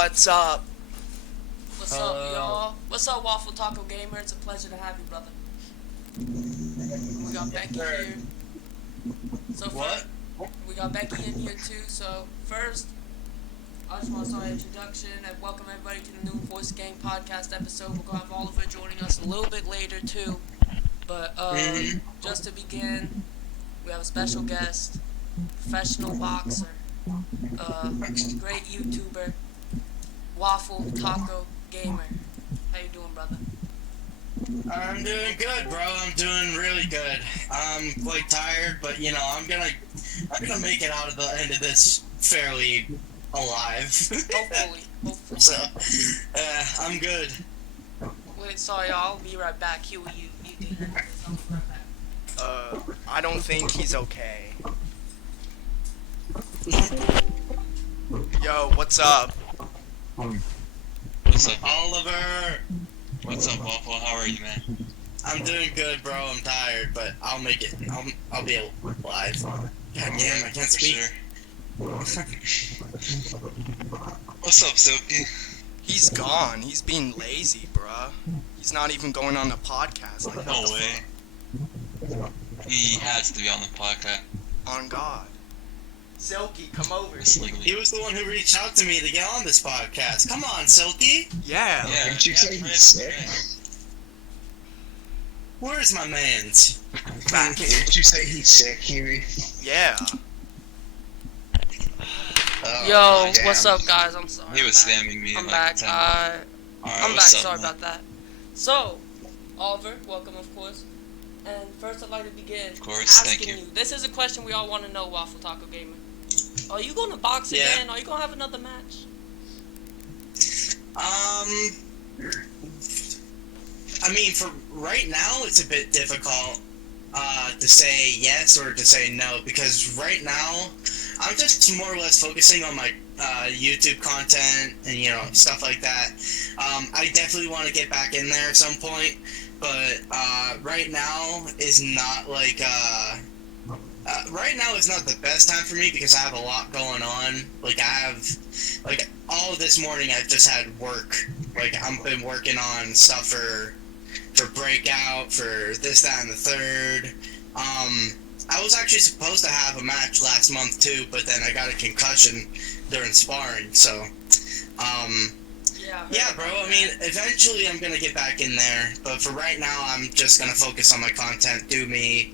What's up? What's up, y'all? What's up, Waffle Taco Gamer? It's a pleasure to have you, brother. We got Becky here. So What? We got Becky in here too. So first, I just want to start an introduction and welcome everybody to the new Horsegang podcast episode. We're gonna have Oliver joining us a little bit later too. But just to begin, we have a special guest, professional boxer, great YouTuber, Waffle Taco Gamer. How you doing, brother? I'm doing good, bro. I'm doing really good. I'm quite tired, but I'm gonna make it out of the end of this fairly alive. Hopefully. So, I'm good. Wait, sorry, I'll be right back. Huey, you do that. I don't think he's okay. Yo, what's up? What's up, Oliver! What's up, Waffle? How are you, man? I'm doing good, bro. I'm tired, but I'll make it. I'll be alive. God damn, I can't For speak. sure. What's up, Silky? He's gone. He's being lazy, bruh. He's not even going on the podcast. Like, No what the way. He has to be on the podcast. fuck? On God. Silky, come over. It's legally. He was the one who reached out to me to get on this podcast. Come on, Silky. Yeah. Yeah, Didn't you say he's Fred, sick? Fred. Where's my mans? Didn't you say he's sick, Huey? Yeah. Oh, Yo, damn. what's up, guys? I'm sorry. He was spamming me. I'm like back. 10. I'm Alright, back. what's up, Sorry man? about that. So, Oliver, welcome, of course. And first, I'd like to begin Of course, asking thank you. This is a question we all want to know, Waffle Taco Gamer. Are you going to box Yeah. again? Are you going to have another match? I mean, for right now, it's a bit difficult to say yes or to say no, because right now, I'm just more or less focusing on my YouTube content and, stuff like that. I definitely want to get back in there at some point, but right now is not like... right now is not the best time for me because I have a lot going on. All of this morning I've just had work. I've been working on stuff for Breakout, for this, that, and the third. I was actually supposed to have a match last month too, but then I got a concussion during sparring, so... Yeah, bro, I mean, eventually I'm gonna get back in there, but for right now I'm just gonna focus on my content, do me,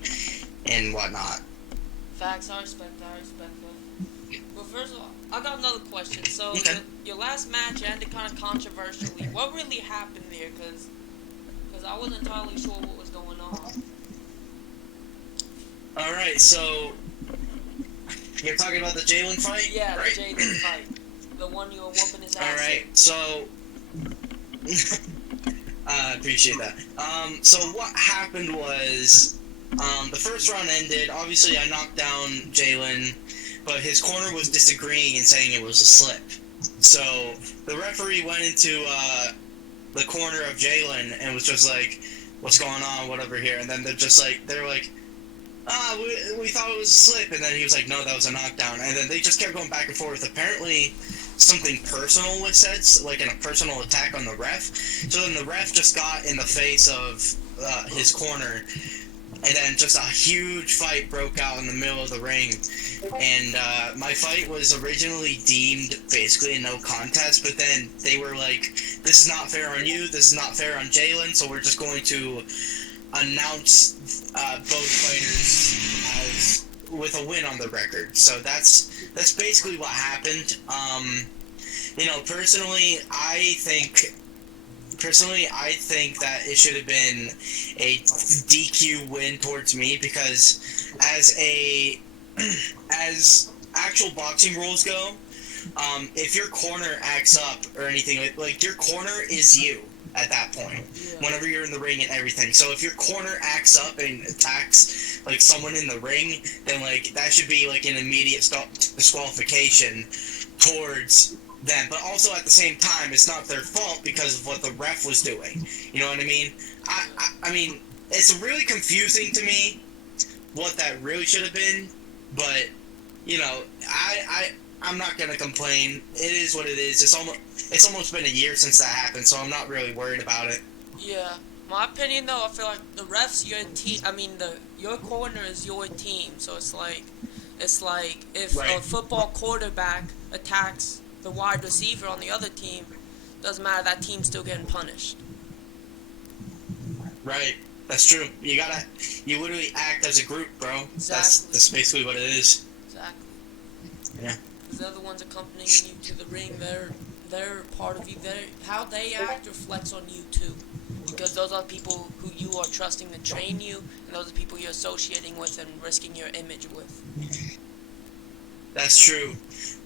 and whatnot. Facts, I respect that. Well, first of all, I got another question. So, Okay. your last match ended kind of controversially. What really happened there? Because I wasn't entirely sure what was going on. Alright, so... You're talking about the Jalen fight? Yeah, right? the Jaden fight. The one you were whooping his ass in. Alright, so... I appreciate that. So what happened was... the first round ended. Obviously, I knocked down Jalen, but his corner was disagreeing and saying it was a slip. So the referee went into the corner of Jalen and was just like, "What's going on? Whatever here." And then they're like, we thought it was a slip. And then he was like, "No, that was a knockdown." And then they just kept going back and forth. Apparently, something personal was said, like a personal attack on the ref. So then the ref just got in the face of his corner. And then just a huge fight broke out in the middle of the ring. And my fight was originally deemed basically a no contest, but then they were like, "This is not fair on you, this is not fair on Jalen, so we're just going to announce both fighters as with a win on the record." So that's basically what happened. Personally, I think that it should have been a DQ win towards me because as actual boxing rules go, if your corner acts up or anything, like your corner is you at that point, whenever you're in the ring and everything. So if your corner acts up and attacks like someone in the ring, then like that should be like an immediate disqualification towards them, but also at the same time, it's not their fault because of what the ref was doing. You know what I mean? I mean, it's really confusing to me what that really should have been, but I'm not gonna complain. It is what it is. It's almost it's almost been a year since that happened, so I'm not really worried about it. Yeah. My opinion though, I feel like the refs your team. I mean, your corner is your team, so it's like if Right. a football quarterback attacks the wide receiver on the other team, doesn't matter. That team's still getting punished. Right. That's true. You literally act as a group, bro. Exactly. That's basically what it is. Exactly. Yeah. Because they're the ones accompanying you to the ring. They're part of you. How they act reflects on you too. Because those are people who you are trusting to train you, and those are people you're associating with and risking your image with. That's true.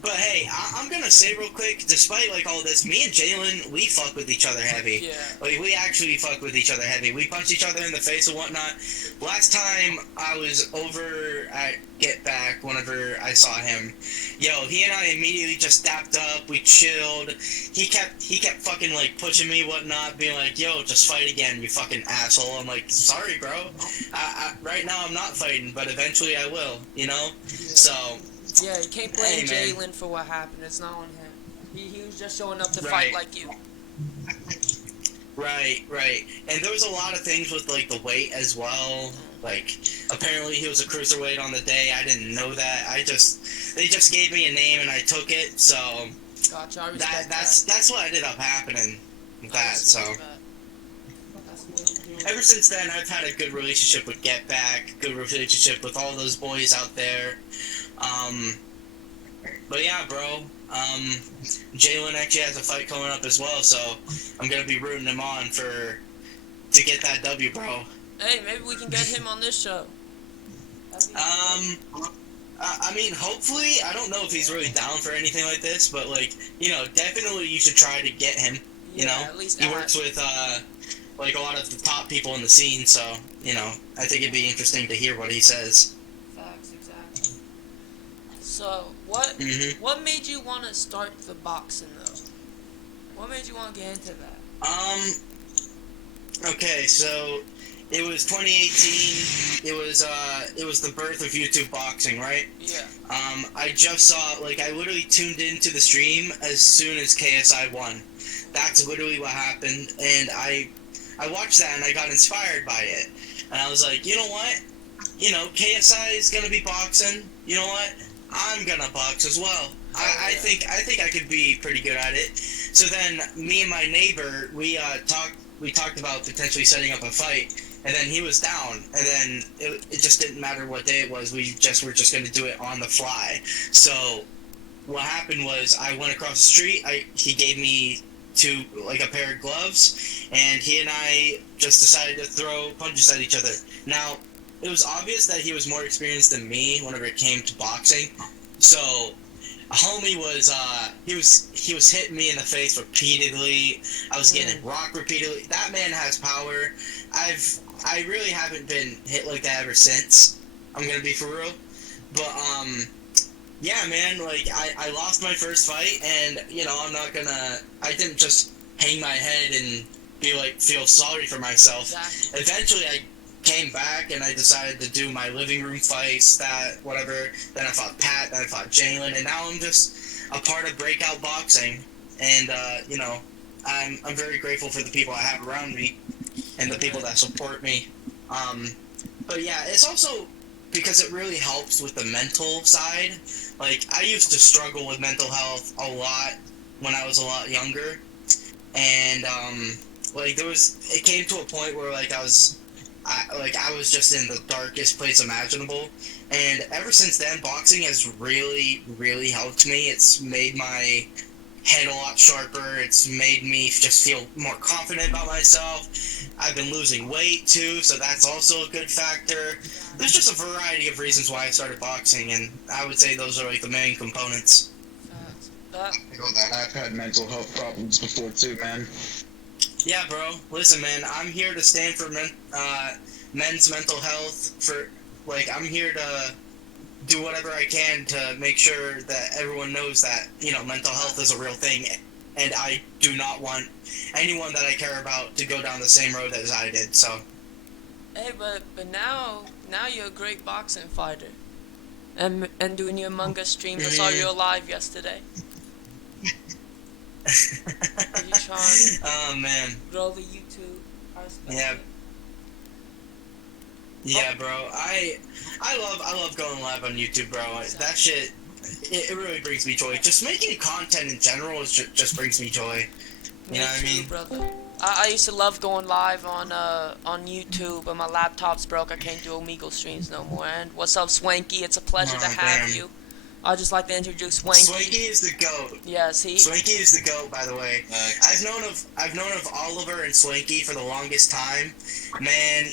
But hey, I'm gonna say real quick, despite like all this, me and Jalen, we fuck with each other heavy. Yeah. Like we actually fuck with each other heavy. We punch each other in the face and whatnot. Last time I was over at Get Back, whenever I saw him, he and I immediately just dapped up. We chilled. He kept fucking like pushing me, whatnot, being like, "Yo, just fight again, you fucking asshole." I'm like, "Sorry, bro. Right now I'm not fighting, but eventually I will." You know. Yeah. So. Yeah, you can't blame Hey, Jalen for what happened. It's not on him. He was just showing up to Right. fight like you. Right. And there was a lot of things with like the weight as well. Like apparently he was a cruiserweight on the day. I didn't know that. They just gave me a name and I took it. So Gotcha. I respect that's what ended up happening with I that. So respect that. That's the way to do it. ever since then I've had a good relationship with Get Back, good relationship with all those boys out there. But yeah, bro. Jalen actually has a fight coming up as well, so I'm gonna be rooting him on to get that W, bro. Hey, maybe we can get him on this show. I mean, hopefully, I don't know if he's really down for anything like this, but like, definitely you should try to get him. At least He works with like a lot of the top people in the scene, so I think it'd be interesting to hear what he says. Facts, exactly. So, what Mhm. what made you want to start the boxing though? What made you want to get into that? Okay, so it was 2018. It was the birth of YouTube boxing, right? Yeah. I just saw, like, I literally tuned into the stream as soon as KSI won. That's literally what happened, and I watched that and I got inspired by it, and I was like, you know what? KSI is gonna be boxing. You know what? I'm gonna box as well. I think I could be pretty good at it. So then, me and my neighbor, we talked about potentially setting up a fight, and then he was down, and then it just didn't matter what day it was. We were just gonna do it on the fly. So what happened was I went across the street. He gave me a pair of gloves, and he and I just decided to throw punches at each other. Now, it was obvious that he was more experienced than me whenever it came to boxing. So a homie was he was hitting me in the face repeatedly. I was getting rocked repeatedly. That man has power. I really haven't been hit like that ever since. I'm gonna be for real. But yeah, man, like I lost my first fight, and I didn't just hang my head and feel sorry for myself. Exactly. Eventually I came back and I decided to do my living room fights, whatever. Then I fought Pat, then I fought Jalen, and now I'm just a part of Breakout Boxing. And I'm very grateful for the people I have around me and the people that support me. But yeah, it's also because it really helps with the mental side. Like, I used to struggle with mental health a lot when I was a lot younger, and it came to a point where I was just in the darkest place imaginable, and ever since then, boxing has really, really helped me. It's made my head a lot sharper. It's made me just feel more confident about myself. I've been losing weight too, so that's also a good factor. There's just a variety of reasons why I started boxing, and I would say those are the main components. I know that. I've had mental health problems before too, man. Yeah, bro. Listen, man. I'm here to stand for men's mental health. I'm here to do whatever I can to make sure that everyone knows that mental health is a real thing, and I do not want anyone that I care about to go down the same road as I did. So. Hey, but now you're a great boxing fighter, and doing your Among Us streams. I saw you live yesterday. Oh man. grow the YouTube. I respect Yeah. it. Yeah, bro. I love going live on YouTube, bro. That shit, it really brings me joy. Just making content in general just brings me joy. You know what I mean? Brother. I used to love going live on YouTube, but my laptop's broke. I can't do Omegle streams no more. And what's up, Swanky? It's a pleasure to have damn. you. I'd just like to introduce Swanky. Swanky is the GOAT. Yes, Swanky is the GOAT, by the way. I've known of Oliver and Swanky for the longest time. Man,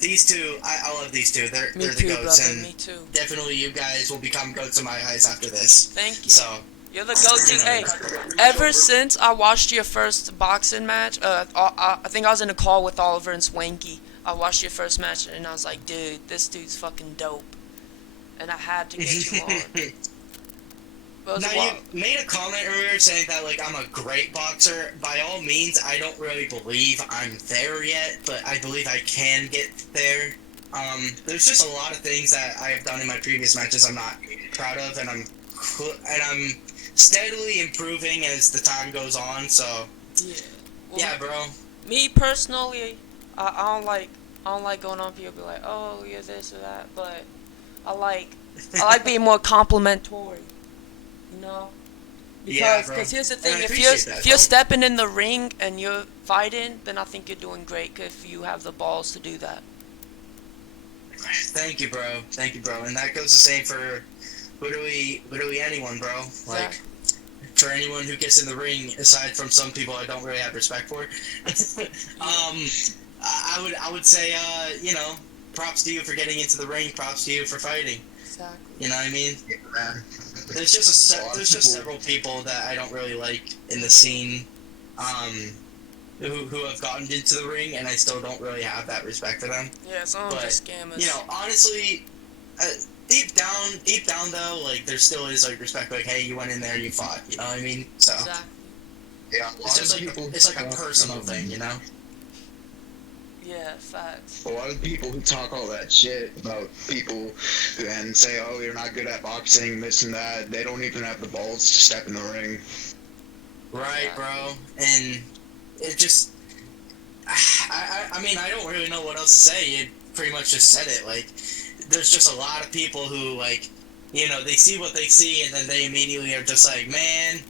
these two, I love these two. They're the GOATs, brother. and Me too. Definitely you guys will become GOATs in my eyes after this. Thank you. So You're the go-to. Hey, ever since I watched your first boxing match, I think I was in a call with Oliver and Swanky. I watched your first match, and I was like, dude, this dude's fucking dope. And I had to get you on. Now, you made a comment earlier saying that, like, I'm a great boxer. By all means, I don't really believe I'm there yet, but I believe I can get there. There's just a lot of things that I have done in my previous matches I'm not proud of, and I'm steadily improving as the time goes on, so... Yeah. Well, yeah, bro. Me, personally, I don't like going on people be like, oh, you're this or that, but I like being more complimentary. You know? Because here's the thing, if you're stepping in the ring and you're fighting, then I think you're doing great if you have the balls to do that. Thank you, bro. Thank you, bro. And that goes the same for literally anyone, bro. Like, for anyone who gets in the ring, aside from some people I don't really have respect for, I would say, you know, props to you for getting into the ring. Props to you for fighting. Exactly. You know what I mean? Yeah. There's just several people that I don't really like in the scene, who have gotten into the ring, and I still don't really have that respect for them. Yeah, some of them just scammers. You know, honestly, deep down though, like there still is like respect. Like, hey, you went in there, you fought. You know what I mean? So Exactly. Yeah, it's just like it's like a personal thing, you know? Yeah, facts. A lot of people who talk all that shit about people and say, oh, you're not good at boxing, this and that, they don't even have the balls to step in the ring. Right, bro. And it just, I mean, I don't really know what else to say. You pretty much just said it. Like, there's just a lot of people who, like, you know, they see what they see, and then they immediately are just like, man,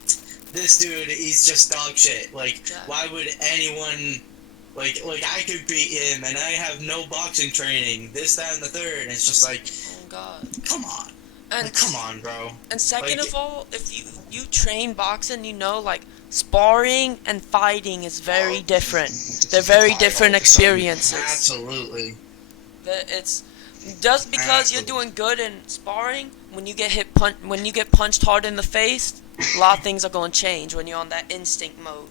this dude, he's just dog shit. Like, why would anyone... Like I could beat him, and I have no boxing training. This, that, and the third. And it's just like, oh God, come on, and like, come on, bro. And second of all, if you train boxing, you know, like sparring and fighting is very different. They're very different experiences. Absolutely. It's just because you're doing good in sparring, when you get punched hard in the face, a lot of things are going to change when you're on that instinct mode.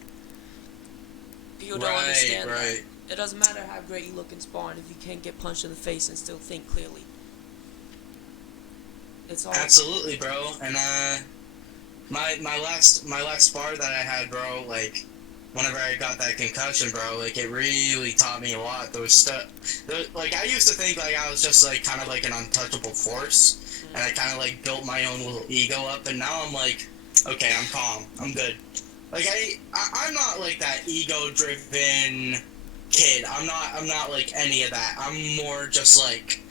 People don't understand that. It doesn't matter how great you look in sparring if you can't get punched in the face and still think clearly. It's all absolutely, bro. And my last spar that I had, bro, like whenever I got that concussion, bro, like it really taught me a lot. Like I used to think like I was just like kind of like an untouchable force, and I kind of like built my own little ego up, and now I'm like, okay, I'm calm, I'm good. Like I'm not like that ego-driven kid. I'm not like any of that. I'm more just like,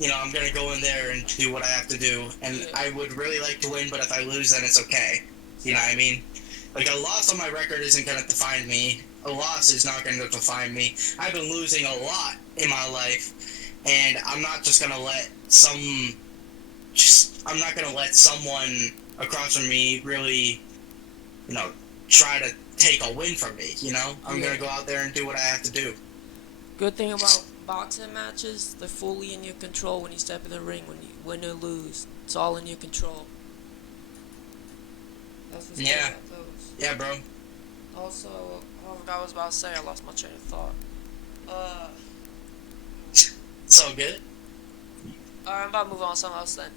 you know, I'm gonna go in there and do what I have to do, and I would really like to win, but if I lose, then it's okay. You know what I mean? Like a loss on my record isn't gonna define me. A loss is not gonna define me. I've been losing a lot in my life, and I'm not just gonna let I'm not gonna let someone across from me really, you know, try to take a win from me, you know? I'm gonna go out there and do what I have to do. Good thing about boxing matches, they're fully in your control when you step in the ring, when you win or lose. It's all in your control. That's what's good about those. Yeah, bro. Also, I forgot what I was about to say. I lost my train of thought. It's all good. Alright, I'm about to move on to something else then.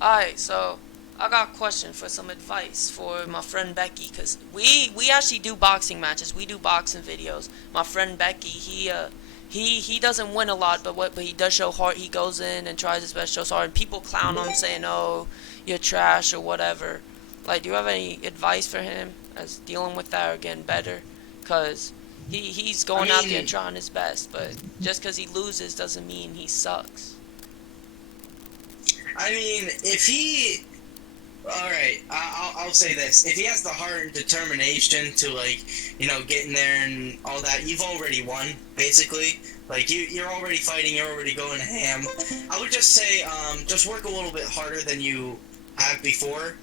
Alright, so I got a question for some advice for my friend Becky, because we actually do boxing matches. We do boxing videos. My friend Becky, he doesn't win a lot, but he does show heart. He goes in and tries his best, shows heart, and people clown him saying, "Oh, you're trash" or whatever. Like, do you have any advice for him as dealing with that or getting better? Because he's going out there and trying his best, but just because he loses doesn't mean he sucks. I mean, if he... Alright, I'll say this. If he has the heart and determination to, like, you know, get in there and all that, you've already won, basically. Like, you're already fighting, you're already going ham. I would just say, just work a little bit harder than you have before,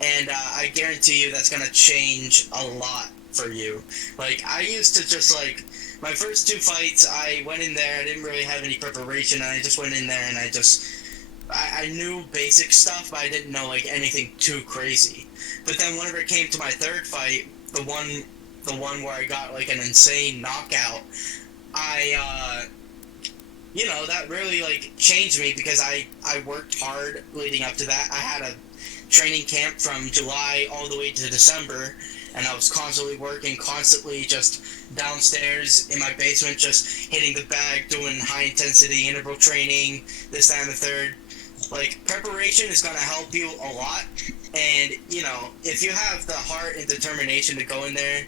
and I guarantee you that's gonna change a lot for you. Like, I used to just, like, my first 2 fights, I went in there, I didn't really have any preparation, and I just went in there and I knew basic stuff, but I didn't know, like, anything too crazy. But then whenever it came to my 3rd fight, the one where I got, like, an insane knockout, you know, that really, like, changed me because I worked hard leading up to that. I had a training camp from July all the way to December, and I was constantly working, constantly just downstairs in my basement, just hitting the bag, doing high-intensity interval training, this, that, and the third. Like, preparation is going to help you a lot, and, you know, if you have the heart and determination to go in there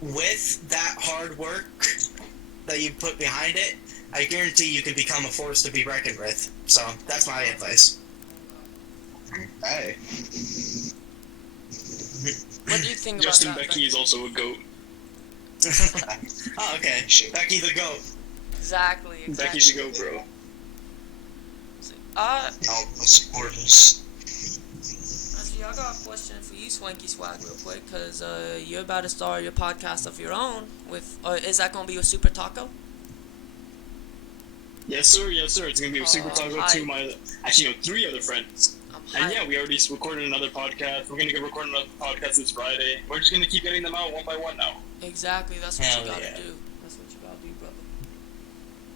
with that hard work that you put behind it, I guarantee you can become a force to be reckoned with. So, that's my advice. Hey. What do you think about Justin that? Becky is also a GOAT. Oh, okay. Becky the GOAT. Exactly. Becky's a GOAT, bro. All the supporters. Actually, I got a question for you, Swanky Swag, real quick, because you're about to start your podcast of your own with, is that going to be with Super Taco? Yes, sir. Yes, sir. It's gonna be a super taco hi. to my, actually, no, 3 other friends. I'm And hyped. yeah, we already recorded another podcast. We're gonna go record another podcast this Friday. We're just gonna keep getting them out one by one now. Exactly, that's what Hell you gotta yeah. do. That's what you gotta do, brother.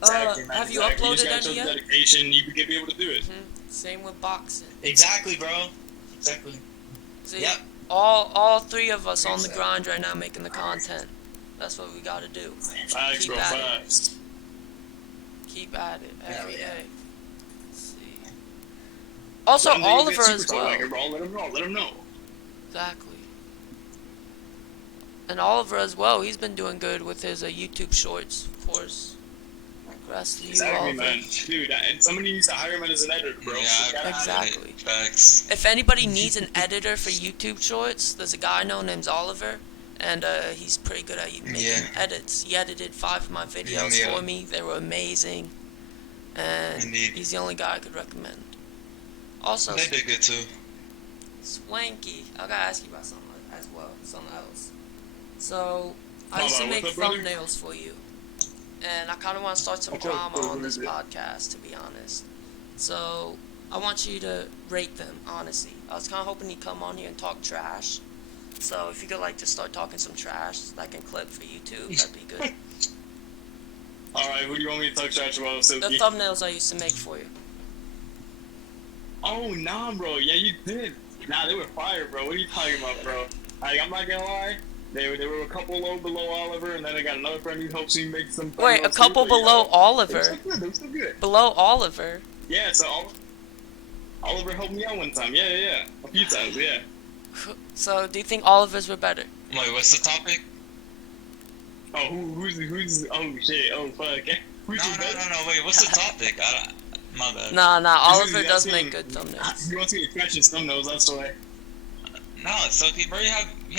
Exactly, man. Have you exactly. uploaded just gotta any show yet? the dedication. You could be able to do it. Same with boxing. Exactly, bro. Exactly. See, Yep. all 3 of us on the grind right now making the content. That's what we gotta do. Facts, Keep bro. at it. Facts. Keep at it every Hell yeah. day. Let's see. Also, When they Oliver get as super well. Swagger, bro, let him know. Let him know. Exactly. And Oliver as well. He's been doing good with his YouTube shorts, of course. Congrats to you, Exactly, Oliver. man. Dude, and somebody needs to hire him as an editor, bro. Yeah, You gotta have it. Exactly. Facts. If anybody needs an editor for YouTube shorts, there's a guy I know named Oliver, and he's pretty good at making edits. He edited 5 of my videos Yeah. for me. They were amazing, and Indeed. he's the only guy I could recommend. Also, They did good too. Swanky, I gotta ask you about something as well, something else. So, I Oh, used to what's make up, brother? thumbnails for you, and I kind of want to start some Okay, drama what on this is it? podcast, to be honest. So, I want you to rate them, honestly. I was kind of hoping you'd come on here and talk trash. So, if you could, like, just start talking some trash, like in clip for YouTube, that'd be good. Alright, who do you want me to talk trash about, The Silky? thumbnails I used to make for you. Oh, nah, bro. Yeah, you did. Nah, they were fire, bro. What are you talking about, bro? Like, I'm not gonna lie. They were a couple low below Oliver, and then I got another friend who helps me make some. Wait, a thumbnails couple too, but, below They were Oliver? still good. They were still good. Below Oliver? Yeah, so Oliver helped me out one time. Yeah. A few times, yeah. So, do you think Oliver's were better? Wait, what's the topic? Oh, who's? Oh shit! Oh fuck! Who's No, your best? no. Wait, what's the topic? My bad. Nah, He's Oliver does asking- make good thumbnails. He wants me to trash his thumbnails. That's why. No, so bro, you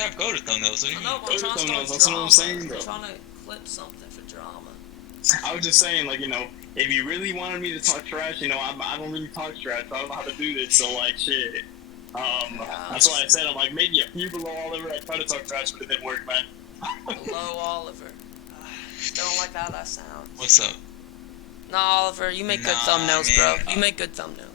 have go to thumbnails. So you I know, but I'm Those trying to are start thumbnails, that's what drama. I'm saying, bro. I'm trying to clip something for drama. I was just saying, like, if you really wanted me to talk trash, I don't really talk trash. So I don't know how to do this. So like, shit. That's why I said I'm like maybe a few below Oliver. I try to talk trash, but it didn't work, man. Below Oliver. Don't like how that sounds. What's up? Nah, Oliver, you make good Nah, thumbnails, I mean, bro. You make good thumbnails.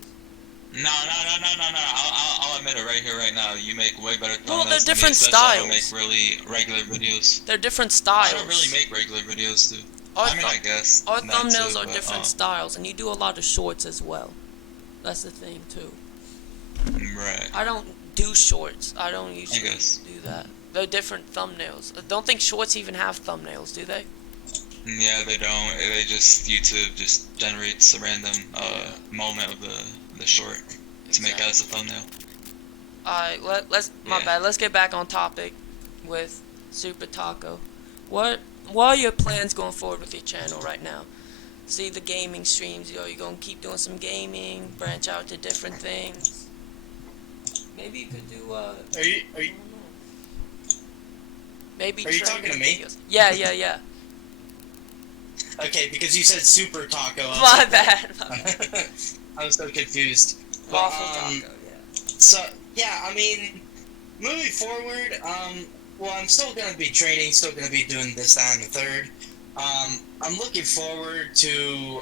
No. I'll admit it right here, right now. You make way better thumbnails. Well, they're than me, different especially I don't styles. make really regular videos. They're different I styles. don't really make regular videos too. Our, I mean, I guess. our that thumbnails too, are but, different styles, and you do a lot of shorts as well. That's the thing, too. Right. I don't do shorts. I don't usually guess. do that. They're different thumbnails. I don't think shorts even have thumbnails, do they? Yeah, they don't. They just YouTube just generates a random moment of the short to make as a thumbnail. Alright, let's get back on topic with Super Taco. What are your plans going forward with your channel right now? See the gaming streams, you gonna keep doing some gaming, branch out to different things. Maybe you could do Are you maybe Are you talking to me? videos. Yeah. Okay, because you said Super Taco. My bad. I was so confused. Waffle Taco, yeah. So yeah, I mean, moving forward, well, I'm still gonna be training, still gonna be doing this, that, and the third. I'm looking forward to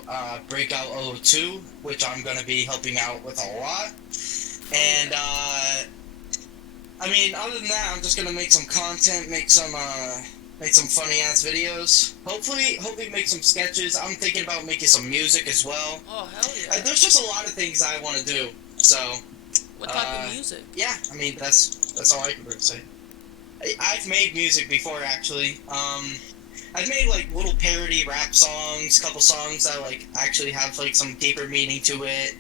Breakout 02, which I'm gonna be helping out with a lot. And I mean, other than that, I'm just gonna make some content, make some funny ass videos. Hopefully make some sketches. I'm thinking about making some music as well. Oh hell yeah! There's just a lot of things I want to do. So. What type of music? Yeah, I mean that's all I can really say. I've made music before actually. I've made like little parody rap songs, couple songs that like actually have like some deeper meaning to it.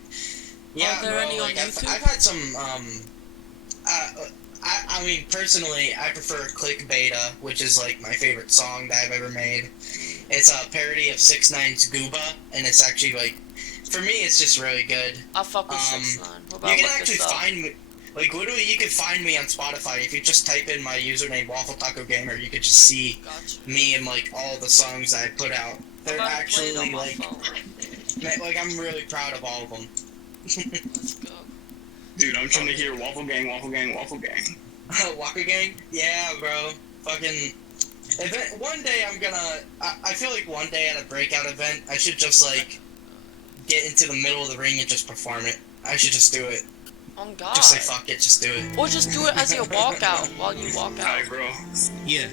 Yeah, Are there any on like YouTube? I've had some. I mean, personally, I prefer Click Beta, which is like my favorite song that I've ever made. It's a parody of 6ix9ine's Gooba, and it's actually like, for me, it's just really good. I fuck with 6ix9ine. You can actually find me, like literally, you can find me on Spotify if you just type in my username Waffle Taco Gamer. You could just see me and like all the songs that I put out. They're actually like, I'm really proud of all of them. Let's go. Dude, I'm trying to hear Waffle Gang, Waffle Gang, Waffle Gang. Waffle Gang? Yeah, bro. Fucking. One day I'm gonna. I feel like one day at a breakout event, I should just like get into the middle of the ring and just perform it. I should just do it. Oh God. Just say fuck it, just do it. Or just do it as you walk out while you walk out. Alright, bro. Yeah.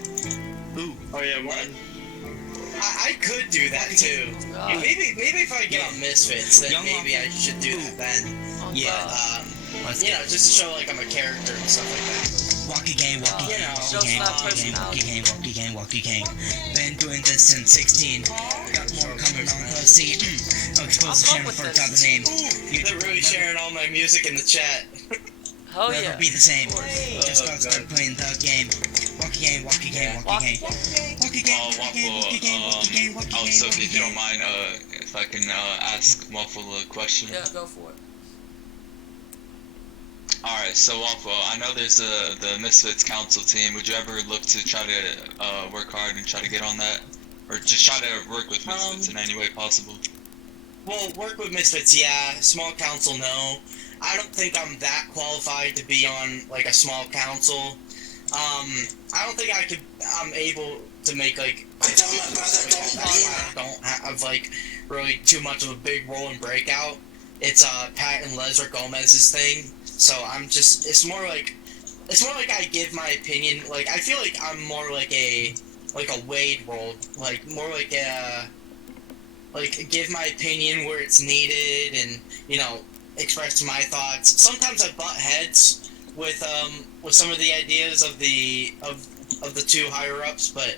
Ooh. Oh yeah, what? I could do that too. God. Maybe if I get on Misfits, then maybe I should do that then. Oh, Yeah. God. You know, just to show like I'm a character and stuff like that. Walkie gang, walkie You know, gang, that walkie gang, walkie personality. gang, walkie gang, walkie gang. Been doing this since 16. Got more coming on the scene. I'll expose the fuck channel with for a this. top of name. They're really sharing all my music in the chat. Hell Never yeah. be the same. Just Oh, gotta start playing the game. Walkie gang, walkie gang, walkie gang. Walkie gang, walkie gang, walkie gang, walkie gang, walkie gang. Also, if you don't mind, if I can ask Waffle a question. Yeah, go for it. Alright, so Waffle, I know there's the Misfits Council team. Would you ever look to try to work hard and try to get on that? Or just try to work with Misfits in any way possible? Well, work with Misfits, yeah. Small council, no. I don't think I'm that qualified to be on like a small council. I don't think I'm able to make like. I don't have like really too much of a big role in Breakout. It's Pat and Lesra Gomez's thing. So it's more like I give my opinion. Like I feel like I'm more like a Wade role, like more like give my opinion where it's needed, and express my thoughts. Sometimes I butt heads with some of the ideas of the two higher ups, but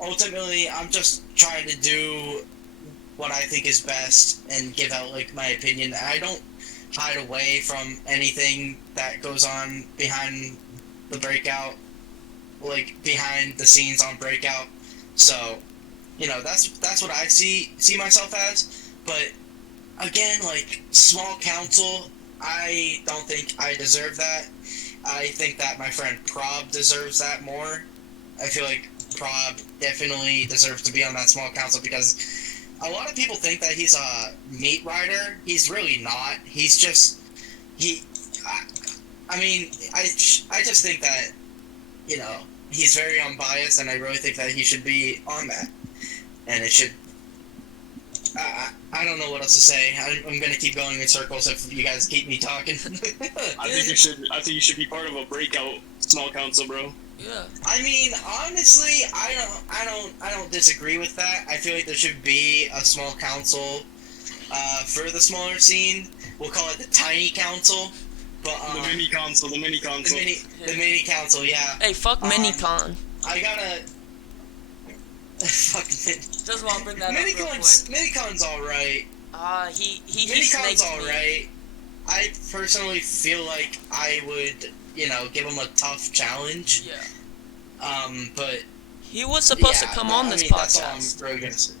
ultimately I'm just trying to do what I think is best and give out like my opinion. I don't hide away from anything that goes on behind the Breakout, like behind the scenes on Breakout. So, that's what I see myself as. But again, like small council, I don't think I deserve that. I think that my friend Prob deserves that more. I feel like Prob definitely deserves to be on that small council because a lot of people think that he's a meat rider. He's really not. He's just I mean, I just think that he's very unbiased, and I really think that he should be on that. And it should. I don't know what else to say. I'm gonna keep going in circles if you guys keep me talking. I think you should be part of a Breakout small council, bro. Yeah. I mean, honestly, I don't disagree with that. I feel like there should be a small council for the smaller scene. We'll call it the tiny council. But The mini council. the mini council, yeah. Hey, fuck Minicon. I gotta fucking Just want to bring that up real quick. Minicon's alright. He Minicon's snaked me. alright. I personally feel like I would, give him a tough challenge. Yeah. But He was supposed to come on this podcast. That's all I'm really gonna say.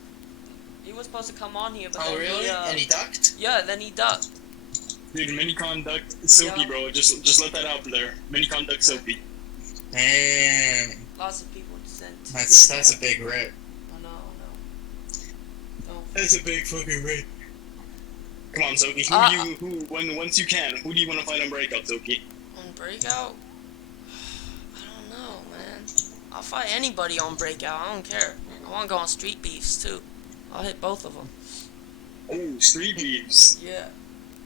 He was supposed to come on here, but Oh, then really? he, And he ducked? Yeah, then he ducked. Dude, Minicon ducked Silky, Yeah. bro. Just let that out there. Minicon ducked Silky. Dang. Lots of people sent. That's a big rip. I know. That's a big fucking rip. Come on, Silky. Once you can, who do you want to fight on Breakout, Silky? On Breakout? I don't know, man. I'll fight anybody on Breakout. I don't care. I want to go on Street Beefs too. I'll hit both of them. Oh, Street Beefs. Yeah.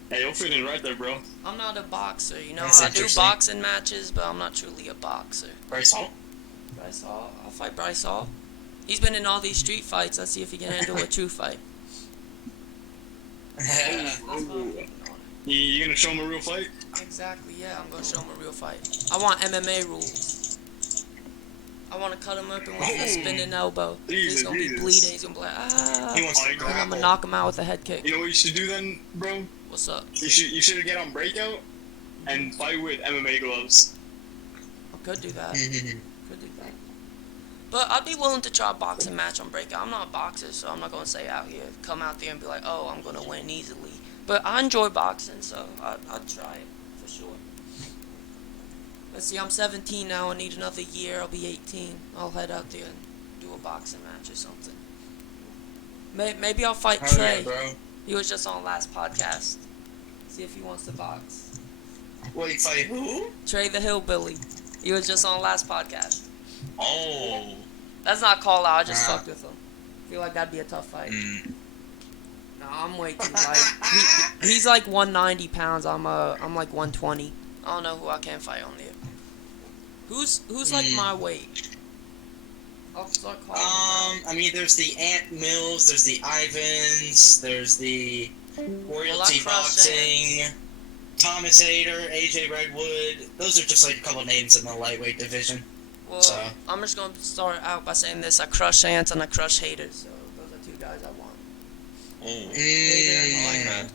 Hey, you'll fit in right there, bro. I'm not a boxer, That's I do interesting. boxing matches, but I'm not truly a boxer. Bryce Hall? Bryce Hall? I'll fight Bryce Hall. He's been in all these street fights. Let's see if he can handle a true fight. That's what I'm thinking on it. You gonna show him a real fight? Exactly, yeah, I'm gonna show him a real fight. I want MMA rules. I want to cut him open with a spinning elbow. He's gonna be bleeding. He's gonna be like, ah. He wants to And I'm grapple. gonna knock him out with a head kick. You know what you should do then, bro? What's up? You should get on Breakout and fight with MMA gloves. I could do that. Could do that. But I'd be willing to try a boxing match on Breakout. I'm not a boxer, so I'm not gonna say out here, come out there and be like, oh, I'm gonna win easily. But I enjoy boxing, so I'd try it for sure. Let's see, I'm 17 now. I need another year. I'll be 18. I'll head out there and do a boxing match or something. Maybe I'll fight Trey. Yeah, bro. He was just on last podcast. See if he wants to box. Wait, fight who? Trey the Hillbilly. He was just on last podcast. Oh. That's not call out. I just fucked with him. Feel like that'd be a tough fight. No, I'm way too light. He's like 190 pounds. I'm like 120. I don't know who I can fight on there. Who's like my weight? I'll start calling him out. I mean, there's the Ant Mills, there's the Ivans, there's the Royalty Well, I crush Boxing, Ants. Thomas Hader, AJ Redwood. Those are just like a couple names in the lightweight division. Well, So. I'm just gonna start out by saying this: I crush Ants and I crush Haters. So those are two guys I want. Oh. Hater I like and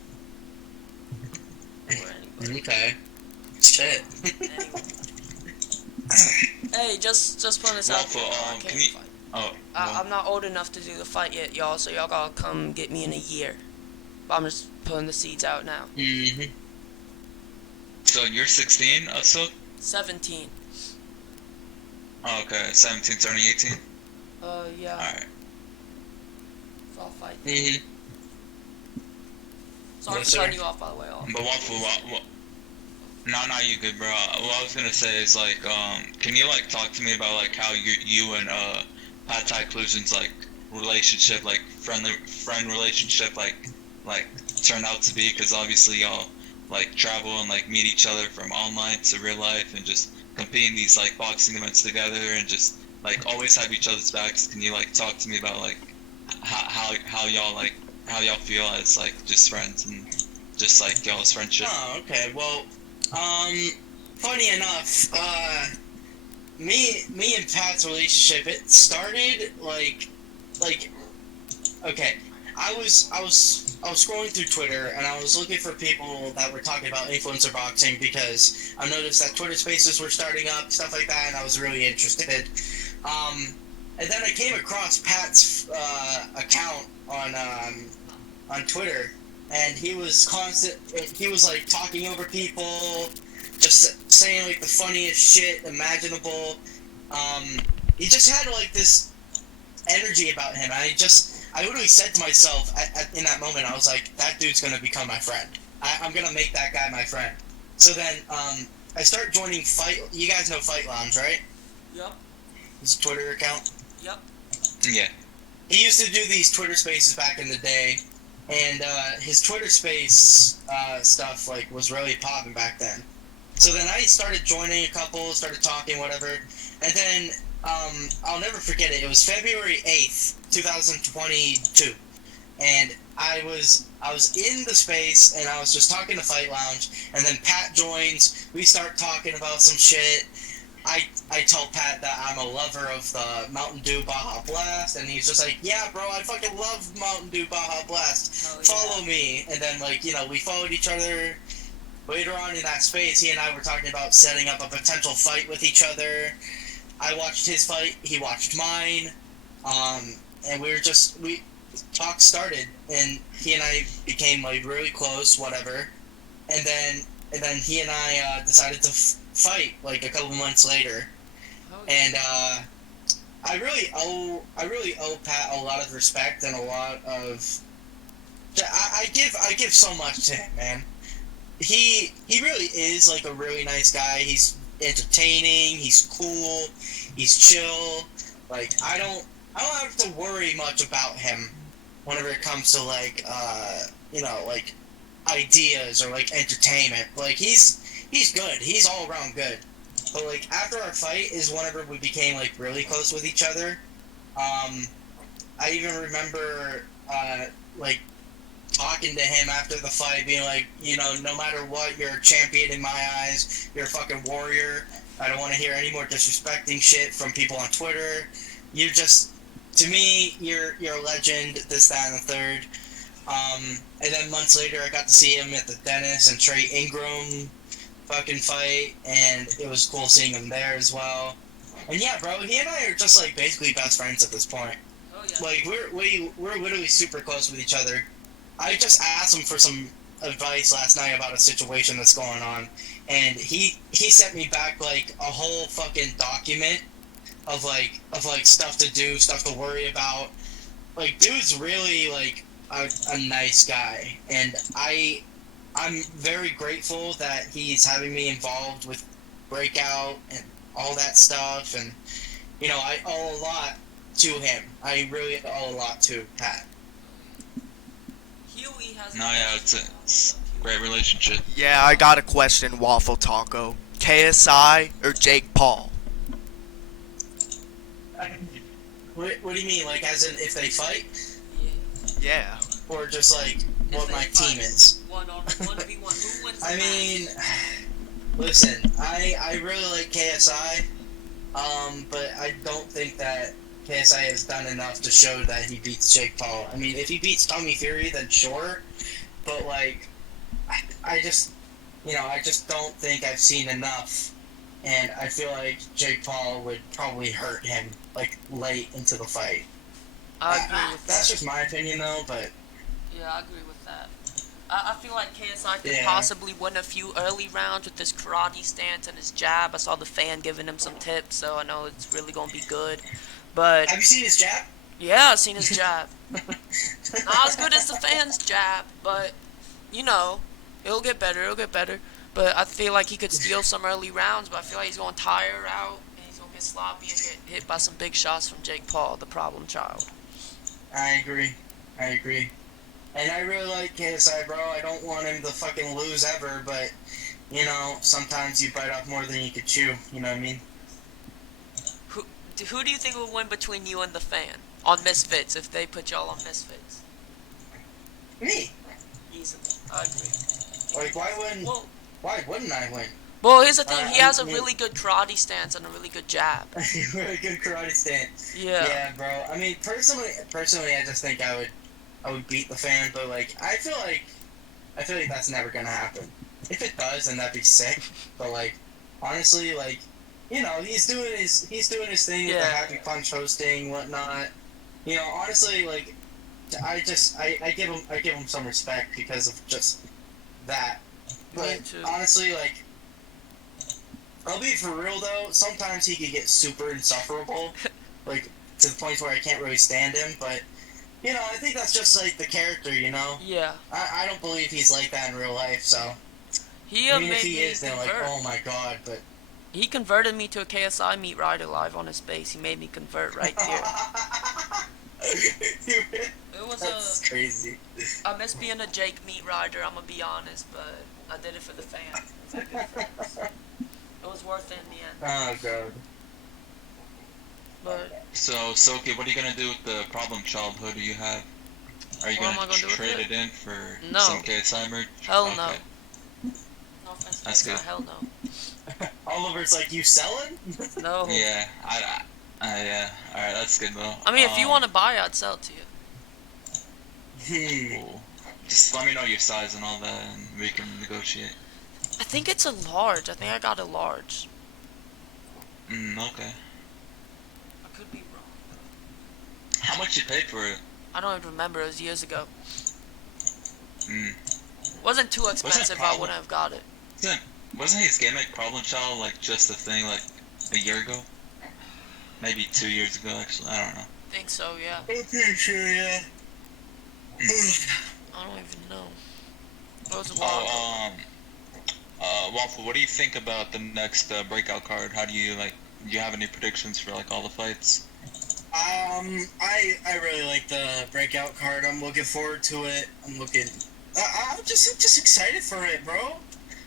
that. or anybody. Okay. Shit. Anyway. Hey, just putting this out Waffle, there. I can can't you- fight. Oh. I'm not old enough to do the fight yet, y'all. So y'all gotta come get me in a year. But I'm just putting the seeds out now. Mm-hmm. So you're 16 also? 17. Oh, okay. 17 turning 18? Yeah. Alright. So I'll fight. Mm-hmm. Sorry Yes, for cutting sir. you off, by the way. But Waffle, no, you good, bro. What I was gonna say is, like, can you, like, talk to me about, like, how you and, Pat Ty Clusion's, like, relationship, like, friend relationship, like, turned out to be? Because obviously y'all, like, travel and, like, meet each other from online to real life and just compete in these, like, boxing events together and just, like, always have each other's backs. Can you, like, talk to me about, like, how y'all feel as, like, just friends and just, like, y'all's friendship? Oh, okay. Well, funny enough, me and Pat's relationship, it started like, okay, I was scrolling through Twitter and I was looking for people that were talking about influencer boxing because I noticed that Twitter Spaces were starting up, stuff like that, and I was really interested. And then I came across Pat's account on Twitter, and he was like talking over people, just saying like the funniest shit imaginable. He just had like this energy about him. I literally said to myself in that moment, I was like, that dude's gonna become my friend. I'm gonna make that guy my friend. So then I start joining you guys know Fight Lounge, right? Yep. His Twitter account. Yep. Yeah. He used to do these Twitter Spaces back in the day, and his Twitter Space stuff like was really popping back then. So then I started joining a couple, started talking, whatever, and then I'll never forget it. It was February 8th, 2022, and I was in the space and I was just talking to Fight Lounge, and then Pat joins. We start talking about some shit. I told Pat that I'm a lover of the Mountain Dew Baja Blast, and he's just like, yeah, bro, I fucking love Mountain Dew Baja Blast. Oh, yeah. Follow me. And then, like, we followed each other, later on in that space, he and I were talking about setting up a potential fight with each other. I watched his fight, he watched mine, and talk started, and he and I became like really close, whatever, and then he and I decided to fight like a couple months later, and I really owe Pat a lot of respect and a lot of. I give so much to him, man. He really is like a really nice guy. He's entertaining. He's cool. He's chill. Like I don't have to worry much about him whenever it comes to like like ideas or like entertainment. Like he's good. He's all around good. But like after our fight is whenever we became like really close with each other. I even remember like talking to him after the fight, being like, no matter what, you're a champion in my eyes. You're a fucking warrior. I don't want to hear any more disrespecting shit from people on Twitter. You're just, to me, you're a legend. This, that, and the third. And then months later, I got to see him at the Dennis and Trey Ingram fucking fight, and it was cool seeing him there as well. And yeah, bro, he and I are just like basically best friends at this point. Oh, yeah. Like we're literally super close with each other. I just asked him for some advice last night about a situation that's going on, and he sent me back like a whole fucking document of like stuff to do, stuff to worry about. Like, dude's really like a nice guy, and I'm very grateful that he's having me involved with Breakout and all that stuff, and I owe a lot to him. I really owe a lot to Pat. Huey has. No, yeah, it's a great relationship. Yeah, I got a question, Waffle Taco. KSI or Jake Paul? What do you mean? Like, as in if they fight? Yeah. Or just like what my team is? 1v1. Who wins the I match? mean, listen, I really like KSI, but I don't think that KSI has done enough to show that he beats Jake Paul. I mean, if he beats Tommy Fury, then sure, but like, I just don't think I've seen enough, and I feel like Jake Paul would probably hurt him like late into the fight. I agree with That's that. just my opinion, though, but. Yeah, I agree with that. I feel like KSI could Yeah. possibly win a few early rounds with his karate stance and his jab. I saw the fan giving him some tips, so I know it's really going to be good. But, Have you seen his jab? yeah, I've seen his jab. Not as good as the fans' jab, but, it'll get better. But I feel like he could steal some early rounds, but I feel like he's going to tire out, and he's going to get sloppy and get hit by some big shots from Jake Paul, the problem child. I agree. And I really like KSI, bro. I don't want him to fucking lose ever, but, sometimes you bite off more than you could chew. You know what I mean? Who do you think will win between you and the fan on Misfits if they put y'all on Misfits? Me. Easily. I agree. Like, why wouldn't I win? Well, here's the thing. He has a I mean- really good karate stance and a really good jab. Really good karate stance. Yeah. Yeah, bro. I mean, personally, I just think I would beat the fan, but like, I feel like that's never gonna happen. If it does, then that'd be sick. But like, honestly, like, he's doing his thing with the Yeah. Happy Punch hosting, whatnot. Honestly, like, I give him some respect because of just that. But Me too. honestly, like, I'll be for real though. Sometimes he could get super insufferable, like to the point where I can't really stand him. But I think that's just like the character. Yeah. I don't believe he's like that in real life. So He I mean, made if he me is, then like, convert. oh my god. But He converted me to a KSI meat rider live on his base. He made me convert right there. It was that's crazy. I miss being a Jake meat rider, I'm gonna be honest, but I did it for the fans. It was worth it in the end. Oh god. But So, Soki, what are you gonna do with the problem child hoodie you have? Are you What am I gonna gonna do with trade it? it in for No. some KSI merch? hell Okay. no. No offense, That's KSI, good. hell no. Oliver's like, you selling? No. Yeah, yeah. Alright, that's good though. I mean, if you want to buy, I'd sell it to you. Hmm. Cool. Just let me know your size and all that, and we can negotiate. I think it's a large. I think I got a large. Okay. I could be wrong. How much you paid for it? I don't even remember. It was years ago. Mm. Wasn't too expensive. I problem? wouldn't have got it. Wasn't his gimmick Problem Child like just a thing like a year ago? Maybe 2 years ago, actually. I don't know. Think so, yeah. I'm pretty sure, yeah. I don't even know. It was a while ago. Waffle, what do you think about the next breakout card? How do you do you have any predictions for like all the fights? I really like the breakout card. I'm looking forward to it. I'm just excited for it, bro.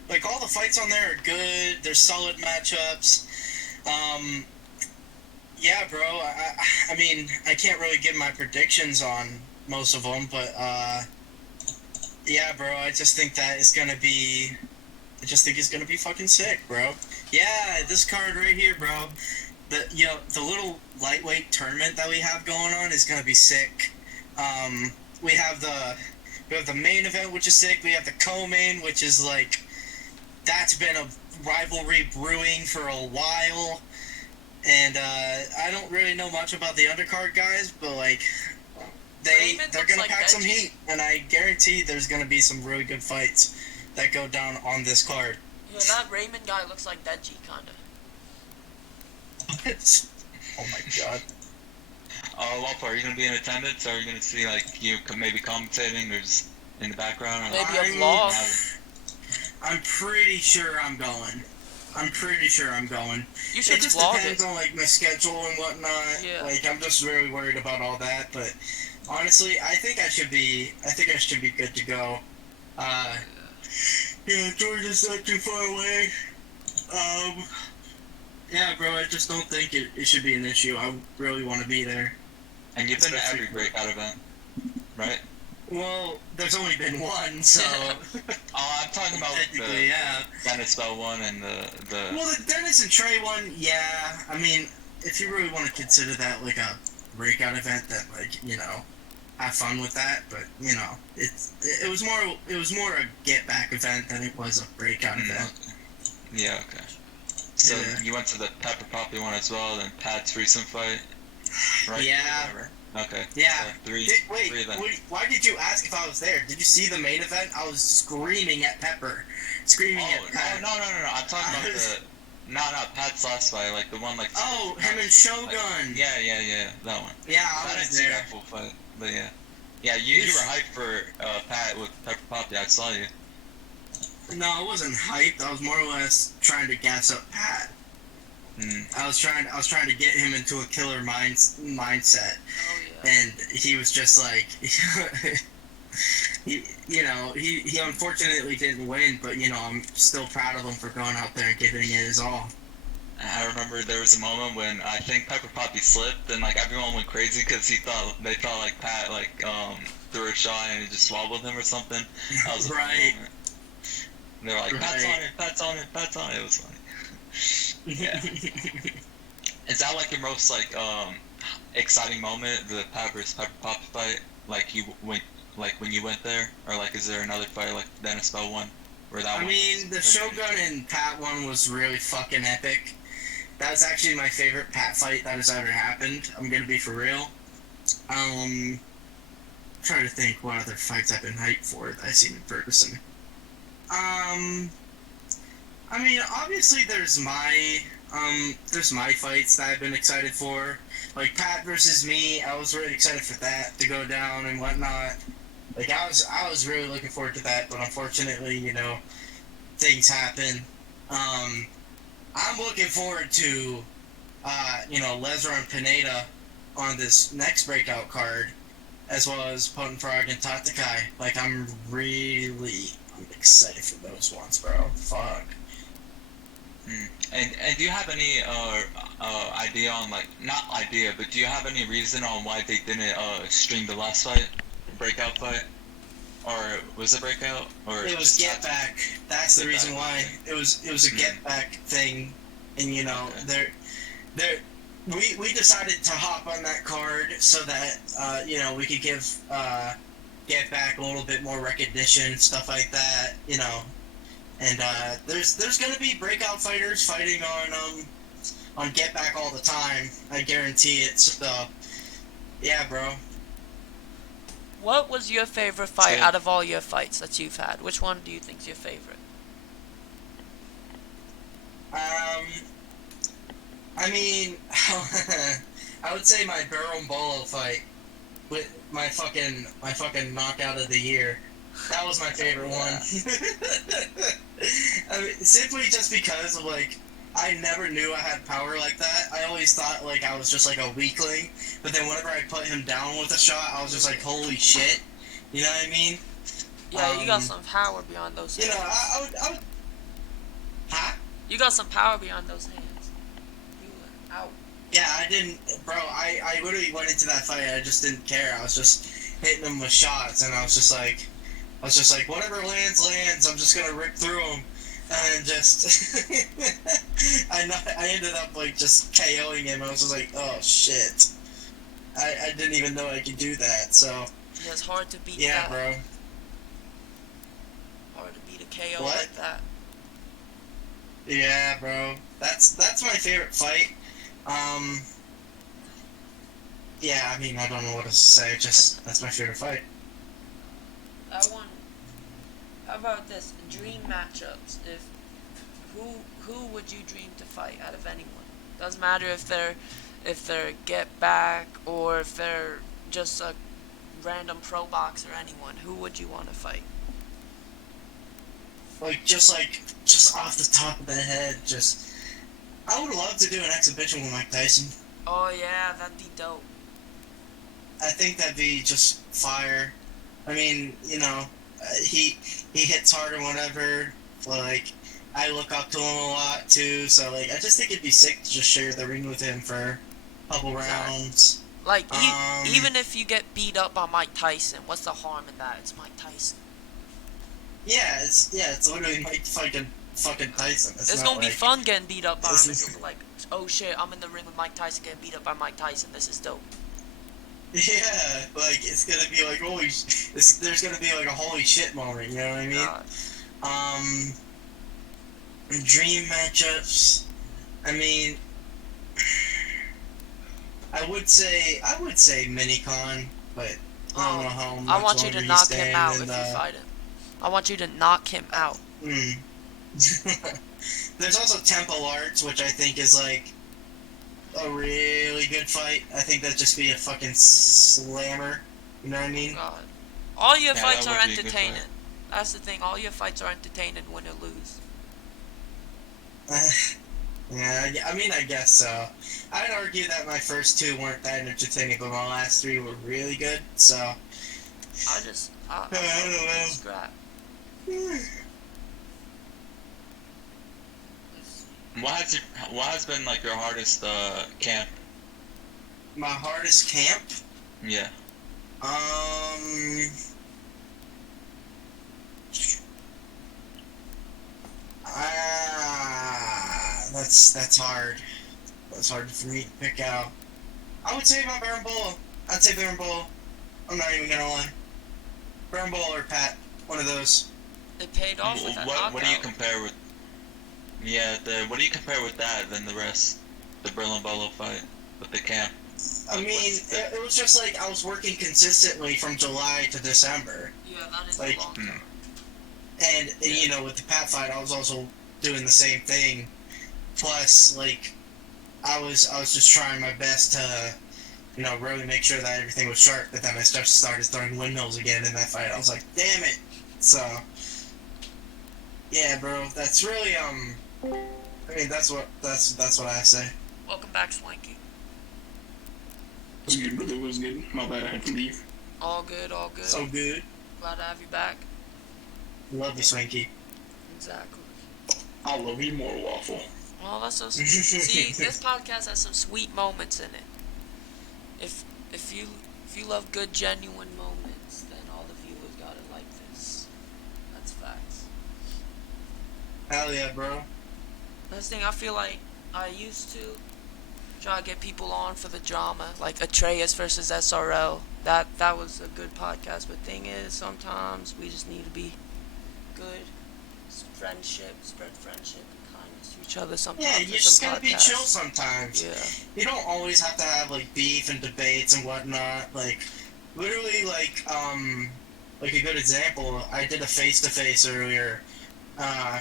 Like, all the fights on there are good. They're solid matchups. Yeah, bro. I mean, I can't really give my predictions on most of them, but yeah, bro. I just think that is gonna be. I just think it's gonna be fucking sick, bro. Yeah, this card right here, bro. The little lightweight tournament that we have going on is gonna be sick. We have the main event, which is sick. We have the co-main, which is like, that's been a rivalry brewing for a while. And I don't really know much about the undercard guys, but like, they're gonna pack some heat, and I guarantee there's gonna be some really good fights that go down on this card. Yeah, that Raymond guy looks like Deji, kinda. Oh my god. Waffle, are you gonna be in attendance? Or are you gonna see like you maybe commentating or just in the background? Or Maybe a vlog. I'm pretty sure I'm going. You should It just vlog depends it. on like my schedule and whatnot. Yeah. Like, I'm just really worried about all that, but honestly, I think I should be good to go. Yeah, Georgia's not too far away. Yeah, bro, I just don't think it should be an issue. I really want to be there. And you've been to every breakout event, right? Well, there's only been one, so. I'm talking about technically, the yeah. Dennis Bell one and the. Well, the Dennis and Trey one, yeah. I mean, if you really want to consider that like a breakout event, that like, you know, have fun with that. But you know, it was more a get back event than it was a breakout event. Okay. Yeah. Okay. So Yeah. you went to the Pepper Poppy one as well, then Pat's recent fight, right? Yeah. Whatever. Okay. Yeah. So three events. Wait, why did you ask if I was there? Did you see the main event? I was screaming at Pepper. Screaming at Pat. No. I'm talking about the. Not Pat's last fight, like the one like. Oh, him and Shogun. Like, yeah, that one. Yeah, I I didn't was see there. that full fight, but yeah. Yeah, you were hyped for Pat with Pepper Poppy. I saw you. No, I wasn't hyped. I was more or less trying to gas up Pat. I was trying to get him into a killer mindset, Oh, yeah. and he was just like, he unfortunately didn't win, but you know, I'm still proud of him for going out there and giving it his all. I remember there was a moment when I think Pepper Poppy slipped, and like everyone went crazy because they thought like Pat threw a shot and it just swallowed him or something. That was a fun Right. moment. And they were like, Pat's on it. It was funny. Yeah. Is that like your most like exciting moment, the Pat vs Pepper Poppy fight? Like when you went there, or like is there another fight like the Dennis Bell one? Where that I one mean, the was Shogun and Pat one was really fucking epic. That was actually my favorite Pat fight that has ever happened. I'm gonna be for real. I'm trying to think what other fights I've been hyped for that I've seen in Ferguson. I mean, obviously there's my fights that I've been excited for. Like Pat versus me, I was really excited for that to go down and whatnot. Like I was really looking forward to that, but unfortunately, you know, things happen. I'm looking forward to, Lesnar and Pineda on this next breakout card, as well as Potent Frog and Tatakai. Like I'm excited for those ones, bro. Fuck. And do you have any idea on like, not idea, but do you have any reason on why they didn't stream the last fight, breakout fight, or was it breakout, or it was get back? That's the reason why. It was a get back thing, and you know, we decided to hop on that card so that we could give get back a little bit more recognition, stuff like that. You know, And there's gonna be breakout fighters fighting on Get Back all the time. I guarantee it. So yeah, bro. What was your favorite fight Good. out of all your fights that you've had? Which one do you think's your favorite? I mean, I would say my Bolo fight with my fucking knockout of the year. That was my favorite one. I mean, simply just because of like, I never knew I had power like that. I always thought like I was just like a weakling, but then whenever I put him down with a shot, I was just like, holy shit. You know what I mean? Yeah, you got some power beyond those hands. You know, I would. Huh? You got some power beyond those hands. You were out. Yeah, I didn't, bro. I literally went into that fight. I just didn't care. I was just hitting them with shots, and I was just like, whatever lands. I'm just gonna rip through them, and just, I ended up like just KOing him. I was just like, oh shit. I didn't even know I could do that. So Yeah, it's hard to beat yeah, that. bro. Hard to beat a KO What? like that. Yeah, bro. That's my favorite fight. Yeah, I mean, I don't know what to say. Just that's my favorite fight. I want. How about this? Dream matchups. Who would you dream to fight out of anyone? Doesn't matter if they're Get Back or if they're just a random pro boxer. Anyone. Who would you want to fight? Just off the top of the head, I would love to do an exhibition with Mike Tyson. Oh yeah, that'd be dope. I think that'd be just fire. I mean, you know, he hits hard and whatever. Like, I look up to him a lot too, so like, I just think it'd be sick to just share the ring with him for a couple rounds. Like, even if you get beat up by Mike Tyson, what's the harm in that? It's Mike Tyson. Yeah, it's literally Mike fucking Tyson. It's gonna be fun getting beat up by him. It's gonna be like, oh shit, I'm in the ring with Mike Tyson getting beat up by Mike Tyson. This is dope. Yeah, like it's gonna be like there's gonna be like a holy shit moment. You know what I mean? God. Dream matchups. I mean, I would say Minicon, but I don't know how much I want you to longer knock he's him staying out than if the- you fight him. I want you to knock him out. There's also Temple Arts, which I think is like a really good fight. I think that'd just be a fucking slammer. You know what I mean? God. All your Yeah, fights that are would be a good entertaining. fight. That's the thing. All your fights are entertaining, win or lose. Yeah, I mean, I guess so. I'd argue that my first two weren't that entertaining, but my last three were really good. So I I don't know. scrap. What has been like your hardest camp? My hardest camp. Yeah. That's hard. That's hard for me to pick out. I would say my Baron Bull. I'd say Baron Bull. I'm not even gonna lie. Baron Bull or Pat. One of those. It paid off with that What do you knockout. compare with? Yeah, what do you compare with that than the rest? The Berlin Bolo fight with the camp. I mean, it was just like I was working consistently from July to December. Yeah, that is Like, a long time. And you know, with the Pat fight, I was also doing the same thing. Plus, like, I was just trying my best to, you know, really make sure that everything was sharp. But then I started throwing windmills again in that fight. I was like, damn it. So, yeah, bro, that's really I mean, that's what I say. Welcome back, Swanky. What's good, brother? What's good? My bad, I had to leave. All good, all good. So good. Glad to have you back. Love you, Swanky. Exactly. I love you more, Waffle. Well, that's so see, this podcast has some sweet moments in it. If you love good, genuine moments, then all the viewers got it like this. That's facts. Hell yeah, bro. That's the thing. I feel like I used to try to get people on for the drama, like Atreus versus SRL. That was a good podcast. But thing is, sometimes we just need to be good friendship, spread friendship and kindness to each other sometimes. Yeah, you just gotta be chill sometimes. Yeah. You don't always have to have like beef and debates and whatnot. Like, literally, like a good example. I did a face-to-face earlier,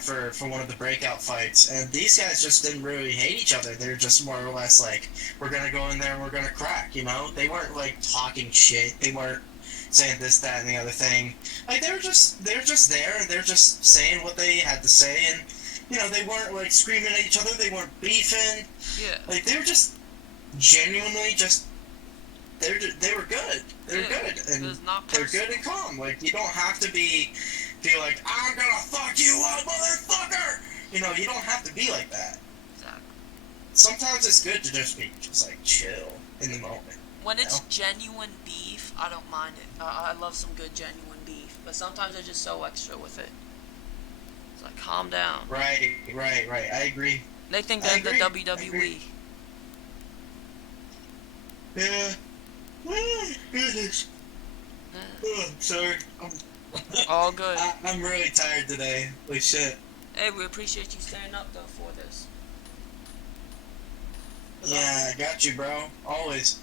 for one of the breakout fights, and these guys just didn't really hate each other. They're just more or less like, we're gonna go in there and we're gonna crack. You know, they weren't like talking shit. They weren't saying this, that, and the other thing. Like they're just there, and they're just saying what they had to say, and you know, they weren't like screaming at each other. They weren't beefing. Yeah. Like they were just genuinely just. They were good. They're good, and they're good and calm. Like you don't have to be like, I'm gonna fuck you up, motherfucker. You know, you don't have to be like that. Exactly. Sometimes it's good to just be just like chill in the moment. When it's genuine beef, I don't mind it. I love some good genuine beef, but sometimes they're just so extra with it. It's like, calm down. Right. I agree. They think they're the WWE. Yeah. Oh, goodness. Oh, sorry. All good. I'm really tired today. Holy shit. Hey, we appreciate you staying up though for this. Yeah, I got you, bro. Always.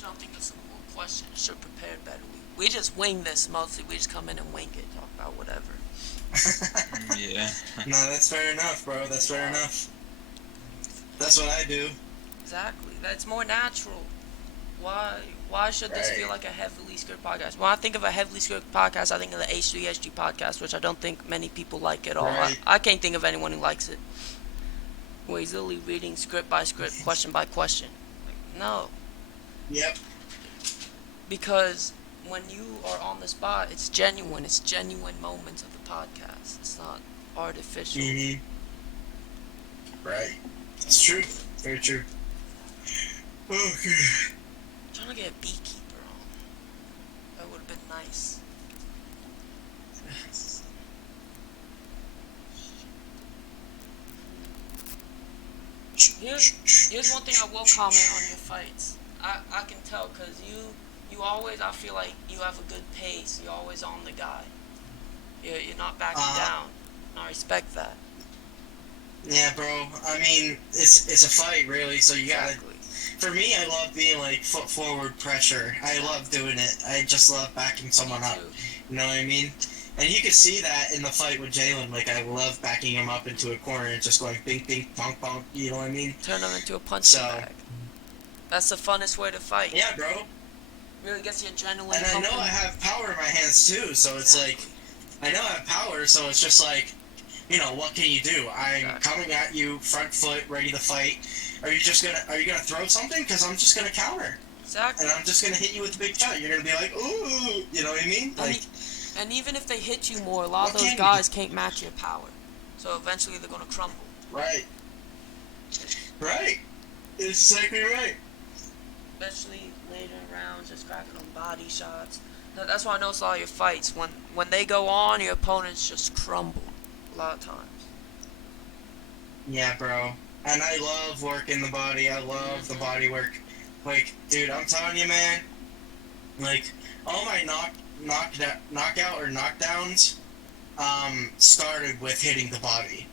Jumping to some more questions. Should prepare better. We just wing this mostly. We just come in and wing it. Talk about whatever. Yeah. No, that's fair enough, bro. That's fair enough. That's what I do. Exactly. That's more natural. Why should this feel like a heavily scripted podcast? When I think of a heavily scripted podcast, I think of the H3SG podcast, which I don't think many people like at all. Right. I can't think of anyone who likes it. Where he's literally reading script by script, question by question. Like, no. Yep. Because when you are on the spot, it's genuine. It's genuine moments of the podcast. It's not artificial. Mm-hmm. Right. It's true. Very true. Okay. I'm trying to get a beekeeper on. That would have been nice. Here's one thing I will comment on your fights. I can tell because you always, I feel like you have a good pace. You're always on the guy. You're not backing down. And I respect that. Yeah, bro. I mean, it's a fight, really. So you gotta. For me, I love being like foot forward pressure. I love doing it. I just love backing someone up. You know what I mean? And you could see that in the fight with Jalen. Like, I love backing him up into a corner and just going bing, bing, bonk, bonk. You know what I mean? Turn him into a punching bag. That's the funnest way to fight. Yeah, bro. Really gets your adrenaline and pumping. I know I have power in my hands too, so it's like, I know I have power, so it's just like, you know, what can you do? I'm coming at you, front foot, ready to fight. Are you gonna throw something? Because I'm just gonna counter. Exactly. And I'm just gonna hit you with a big shot. You're gonna be like, ooh, you know what I mean? Like, and even if they hit you more, a lot of those guys can't match your power. So eventually they're gonna crumble. Right. Right. Exactly right. Especially later in rounds, just cracking on body shots. That's why I notice a lot of your fights. When they go on, your opponents just crumble. A lot of times. Yeah, bro. And I love working the body. I love the body work. Like, dude, I'm telling you, man. Like, all my knockout or knockdowns started with hitting the body.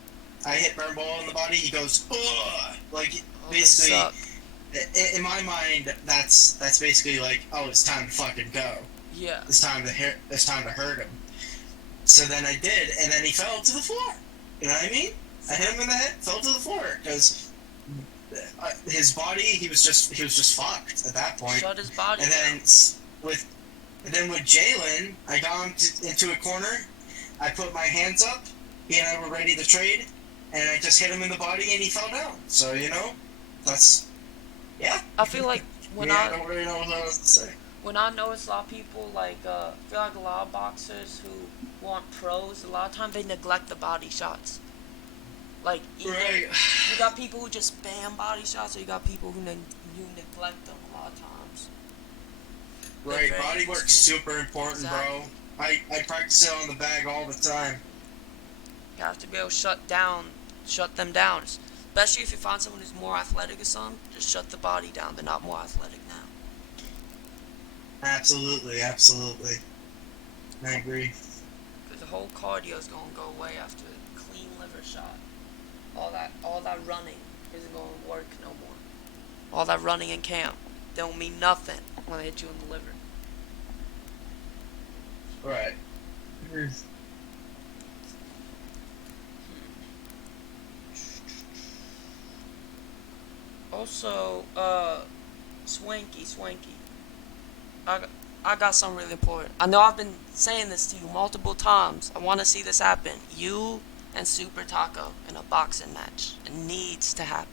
I hit Burn Ball in the body. He goes, ugh. Like, basically, in my mind, that's basically like, oh, it's time to fucking go. Yeah. It's time to hurt him. So then I did, and then he fell to the floor. You know what I mean? I hit him in the head, fell to the floor, because his body, he was just fucked at that point. Shut his body and down. then with Jalen, I got him into a corner. I put my hands up. He and I were ready to trade, and I just hit him in the body, and he fell down. So you know, yeah. I feel like I don't really know what else to say. When I notice a lot of people, like, I feel like a lot of boxers who want pros, a lot of times they neglect the body shots. Like, you got people who just spam body shots, or you got people who neglect them a lot of times. Right, body work's super important, bro. I practice it on the bag all the time. You have to be able to shut them down. Especially if you find someone who's more athletic or something, just shut the body down. They're not more athletic now. Absolutely. I agree. Because whole cardio is gonna go away after a clean liver shot. All that running isn't gonna work no more. All that running in camp don't mean nothing when they hit you in the liver. Right. Also, Swanky. I got something really important. I know I've been saying this to you multiple times. I want to see this happen. You and Super Taco in a boxing match. It needs to happen.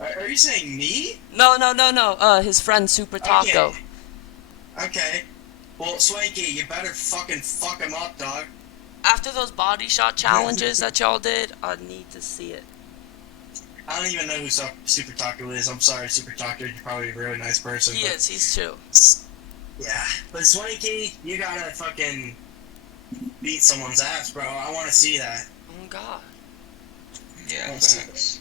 Are you saying me? No. His friend Super Taco. Okay. Well, Swanky, you better fucking fuck him up, dog. After those body shot challenges that y'all did, I need to see it. I don't even know who Super Taco is. I'm sorry, Super Taco. You're probably a really nice person. He is. He's chill. Yeah. But Swanky, you gotta fucking beat someone's ass, bro. I want to see that. Oh, God. Yeah, Thanks.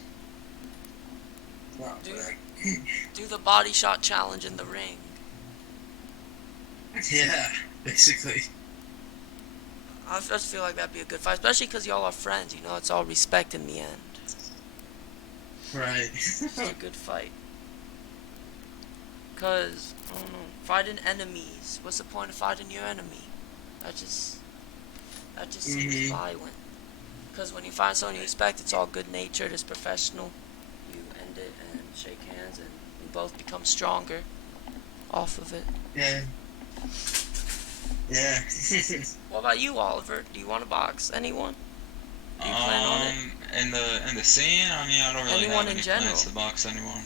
Do the body shot challenge in the ring. Yeah, basically. I just feel like that'd be a good fight, especially because y'all are friends. You know, it's all respect in the end. Right. It's a good fight. Because, I don't know, fighting enemies. What's the point of fighting your enemy? That just seems violent. Because when you find someone you respect, it's all good-natured, it's professional. You end it and shake hands, and you both become stronger off of it. Yeah. Yeah. What about you, Oliver? Do you want to box anyone? Do you plan on it? In the scene, I mean, I don't really Anyone have in any general? plans to box anyone.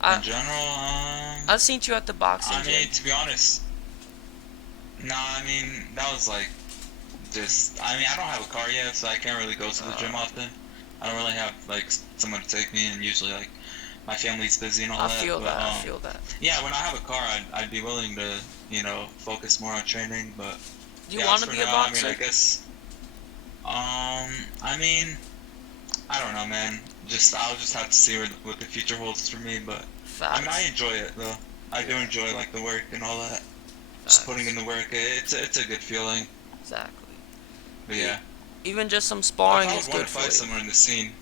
I- In general, I've seen you at the boxing I gym. mean, to be honest, I mean, that was like, I mean, I don't have a car yet, so I can't really go to the gym often. I don't really have, like, someone to take me, and usually, like, my family's busy and all I that. feel but, that. I feel that. Yeah, when I have a car, I'd be willing to, you know, focus more on training, but... Do you yeah, want to for be a now, boxer? I mean, I guess... I mean... I don't know, man. I'll just have to see what the future holds for me, but... I mean, I enjoy it, though. I do enjoy, like, the work and all that. Just putting in the work, it's a good feeling. Exactly. But yeah. Even just some sparring I is would want good to for fight you. someone in the scene.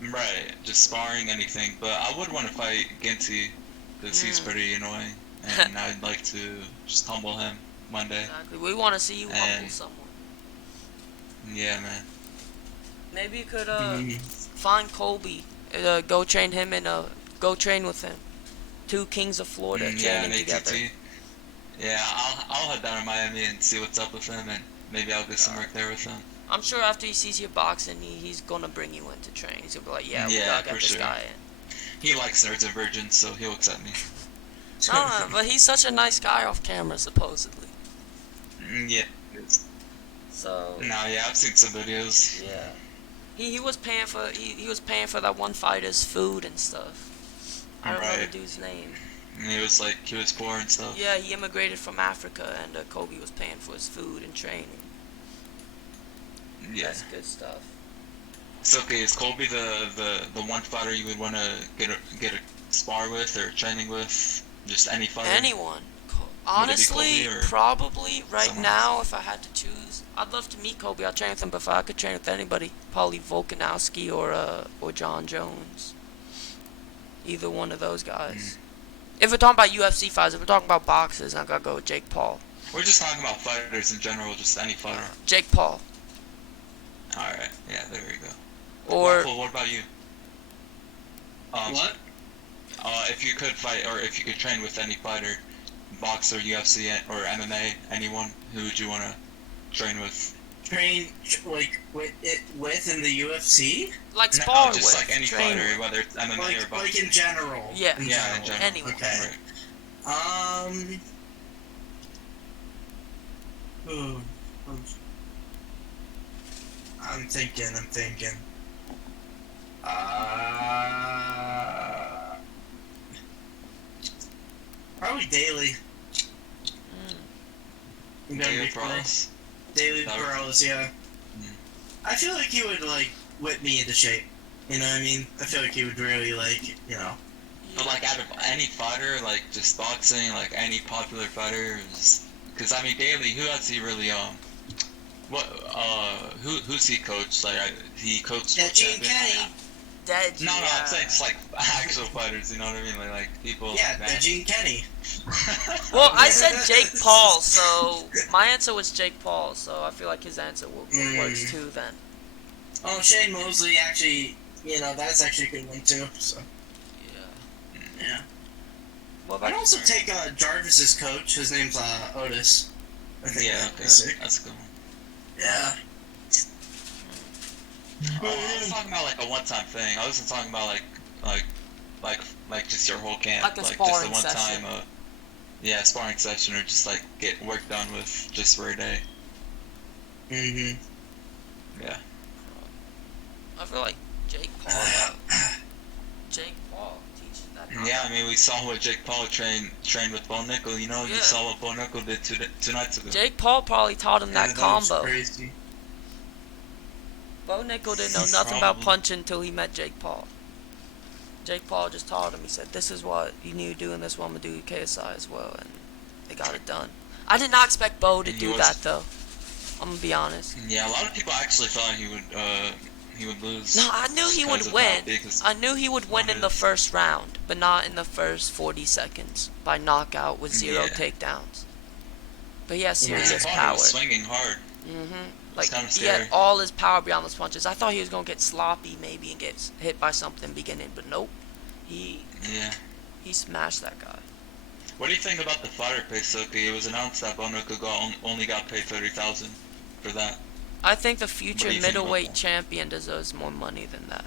Right, just sparring, anything. But I would want to fight Ginty, because he's pretty annoying. And I'd like to just humble him one day. Exactly. We want to see you humble And- someone. Yeah, man. Maybe you could find Colby, go train him and go train with him. Two kings of Florida Yeah, training an together. ATT. Yeah, I'll head down to Miami and see what's up with him, and maybe I'll get some work there with him. I'm sure after he sees your boxing, he's gonna bring you in to train. He's gonna be like, yeah, we Yeah, gotta get for this sure. guy in. He likes nerds and virgins, so he'll accept me. No, but he's such a nice guy off camera, supposedly. Yeah. So No, yeah, I've seen some videos. yeah, he was paying for he was paying for that one fighter's food and stuff. I don't know the Right. dude's name. And he was poor and stuff. Yeah, he immigrated from Africa, and Kobe was paying for his food and training. Yeah. That's good stuff. So okay, is Colby the one fighter you would want to get a spar with or training with? Just any fighter? Anyone. Would Honestly, it be Kobe or probably right someone now, if I had to choose, I'd love to meet Kobe. I'll train with him, but if I could train with anybody, probably Volkanovski or John Jones. Either one of those guys. If we're talking about UFC fights, if we're talking about boxers, I gotta go with Jake Paul. We're just talking about fighters in general, just any fighter. Jake Paul. Alright, yeah, there we go. Or Waffle, what about you? What? If you could fight, or if you could train with any fighter, boxer, UFC, or MMA, anyone, who would you want to train with? Train like with in the UFC? like No, spar just with. like any train fighter, with. whether it's MMA or Like boxing. in general. Yeah. Yeah, in general. Anyone. Okay. Right. Ooh. I'm thinking. Probably Daily. I'm gonna Dale be frank. Brawls. Daily That would- Burrows, yeah. Mm. I feel like he would like whip me into shape. You know what I mean? I feel like he would really like, you know. But like out of any fighter, like just boxing, like any popular fighter, because I mean Daly, who has he really who's he coached? Like he coached Yeah, Gene Kenny. Dead. No, I'm saying just like actual fighters. You know what I mean? Like people. Yeah, that. the Gene Kenny. Well, I said Jake Paul, so my answer was Jake Paul. So I feel like his answer works too then. Oh, Shane Mosley actually, that's actually a good one too. So yeah. What about I'd also take Jarvis's coach. His name's Otis. I think Okay, sick. that's cool. Yeah. I was talking about like a one-time thing. I wasn't talking about like just your whole camp, Like a just sparring the one session. time, sparring session, or just like get work done with just for a day. Mhm. Yeah. I feel like Jake Paul. Jake Paul teaches that. Yeah, I mean, we saw what Jake Paul trained with Bo Nickel. You know, you Yeah. saw what Bo Nickel did two nights ago. Jake Paul probably taught him that was combo. crazy. Bo Nickel didn't know nothing about punching until he met Jake Paul. Jake Paul just taught him. He said, "This is what you need to do, and this is what I'm gonna do KSI as well," and they got it done. I did not expect Bo to do that though. I'm gonna be honest. Yeah, a lot of people actually thought he would lose. No, I knew he would because of win. how big his I knew he would win arm in the is. first round, but not in the first 40 seconds by knockout with 0 Yeah. takedowns. But he has I serious thought he power. was swinging hard. Like kinda he had scary. all his power beyond those punches. I thought he was gonna get sloppy maybe and get hit by something beginning, but nope. He smashed that guy. What do you think about the fighter pay, Soki? It was announced that Bo Nickel only got paid $30,000 for that. I think the What future do you think about middleweight that? champion deserves more money than that.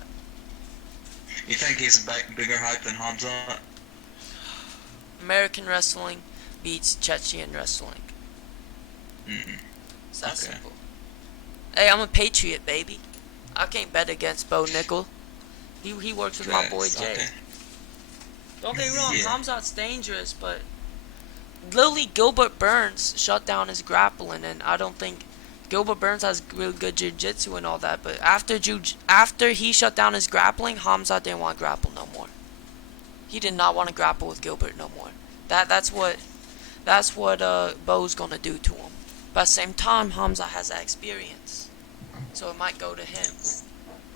You think he's a bigger hype than Hamza? American wrestling beats Chechen wrestling. Mm-mm. It's that Okay. simple. Hey, I'm a patriot, baby. I can't bet against Bo Nickel. He works with my boy Jay. Okay. Don't get me wrong, Yeah. Hamzat's dangerous, but literally Gilbert Burns shut down his grappling, and I don't think Gilbert Burns has real good jiu-jitsu and all that, but after he shut down his grappling, Hamzat didn't want to grapple no more. He did not want to grapple with Gilbert no more. That's what Bo's gonna do to him. But at the same time, Hamzat has that experience, so it might go to him.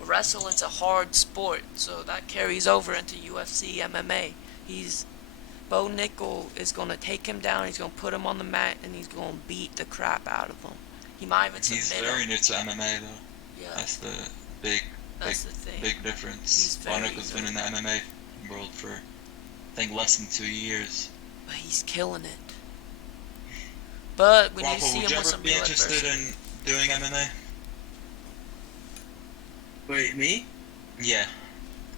Wrestling's a hard sport, so that carries over into UFC, MMA. Bo Nickel is gonna take him down. He's gonna put him on the mat, and he's gonna beat the crap out of him. He might even He's submit very him. new to MMA though. Yeah, That's the big that's the thing. big difference. He's Bo very Nickel's been in the MMA world for I think less than 2 years. But he's killing it. But when you Waffle, see would him you with ever some be real interested adversity, in doing MMA? Wait, me? Yeah.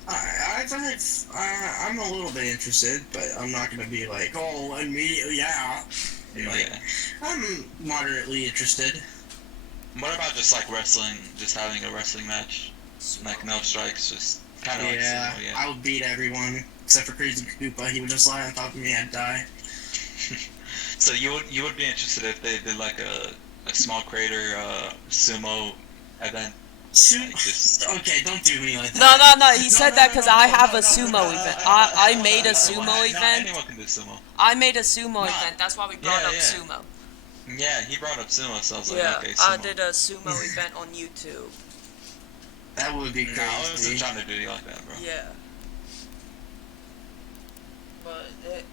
I'm a little bit interested, but I'm not gonna be like, oh, immediately, yeah. Like, Yeah. I'm moderately interested. What about just like wrestling, just having a wrestling match? Like no strikes, just kind of like Yeah, sumo, I would beat everyone except for Crazy Koopa. He would just lie on top of me and die. So you would be interested if they did like a small crater sumo event? Like just Okay, don't do me like that. No. He said that because I have a sumo event. I made a sumo No, event. anyone can do sumo. I made a sumo No. event. That's why we brought Yeah, up yeah. sumo. Yeah, he brought up sumo, so I was like, Yeah, okay, I sumo. did a sumo event on YouTube. That would be No, I wasn't crazy. trying to do you like that, bro. Yeah. But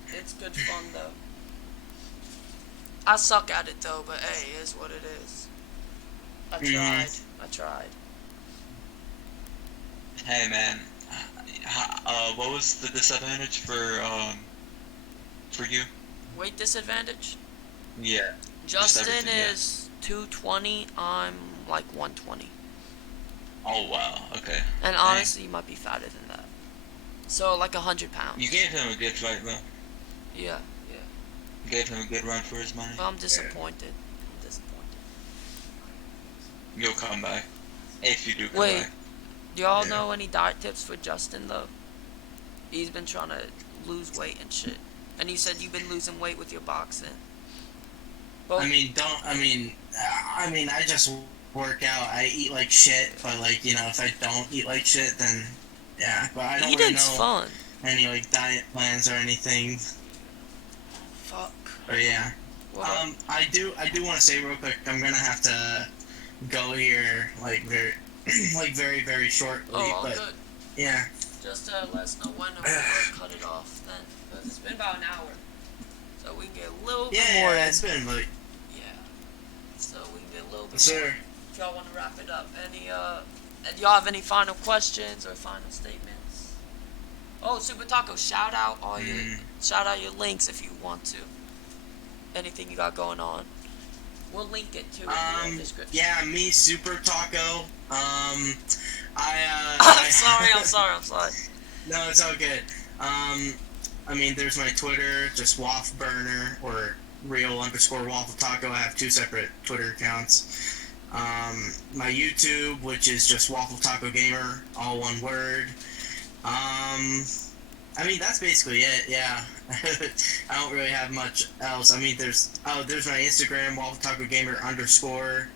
it's good fun though. I suck at it though, but hey, it is what it is. I tried. Hey man, what was the disadvantage for you? Weight disadvantage? Yeah. Justin everything, yeah. is 220, I'm like 120. Oh wow. Okay. And honestly, you might be fatter than that. So like 100 pounds. You gave him a good fight though. Yeah. You gave him a good run for his money. But I'm disappointed. You'll come back. If you do come Wait. back. Do y'all Yeah. know any diet tips for Justin though? He's been trying to lose weight and shit. And you said you've been losing weight with your boxing. Well, I just work out. I eat like shit, but like, if I don't eat like shit, then yeah. But I don't really eating's know. fun. any like diet plans or anything. Fuck. But yeah. What up? I do want to say real quick, I'm gonna have to go here like very like very shortly. Oh, all but good. yeah. Just let us know when we'll cut it off then, because it's been about an hour, so we can get a little bit more. Yeah, it's been like. Yeah. So we can get a little bit Sure. more. If y'all want to wrap it up, and y'all have any final questions or final statements? Oh, Super Taco, shout out your links if you want to. Anything you got going on, we'll link it to in the description. Yeah, me, Super Taco. I'm sorry. No, it's all good. I mean, there's my Twitter, just Waffle Burner or real_Waffle Taco. I have 2 separate Twitter accounts. My YouTube, which is just Waffle Taco Gamer, all one word. I mean, that's basically it, yeah. I don't really have much else. I mean, there's my Instagram, Waffle Taco Gamer _.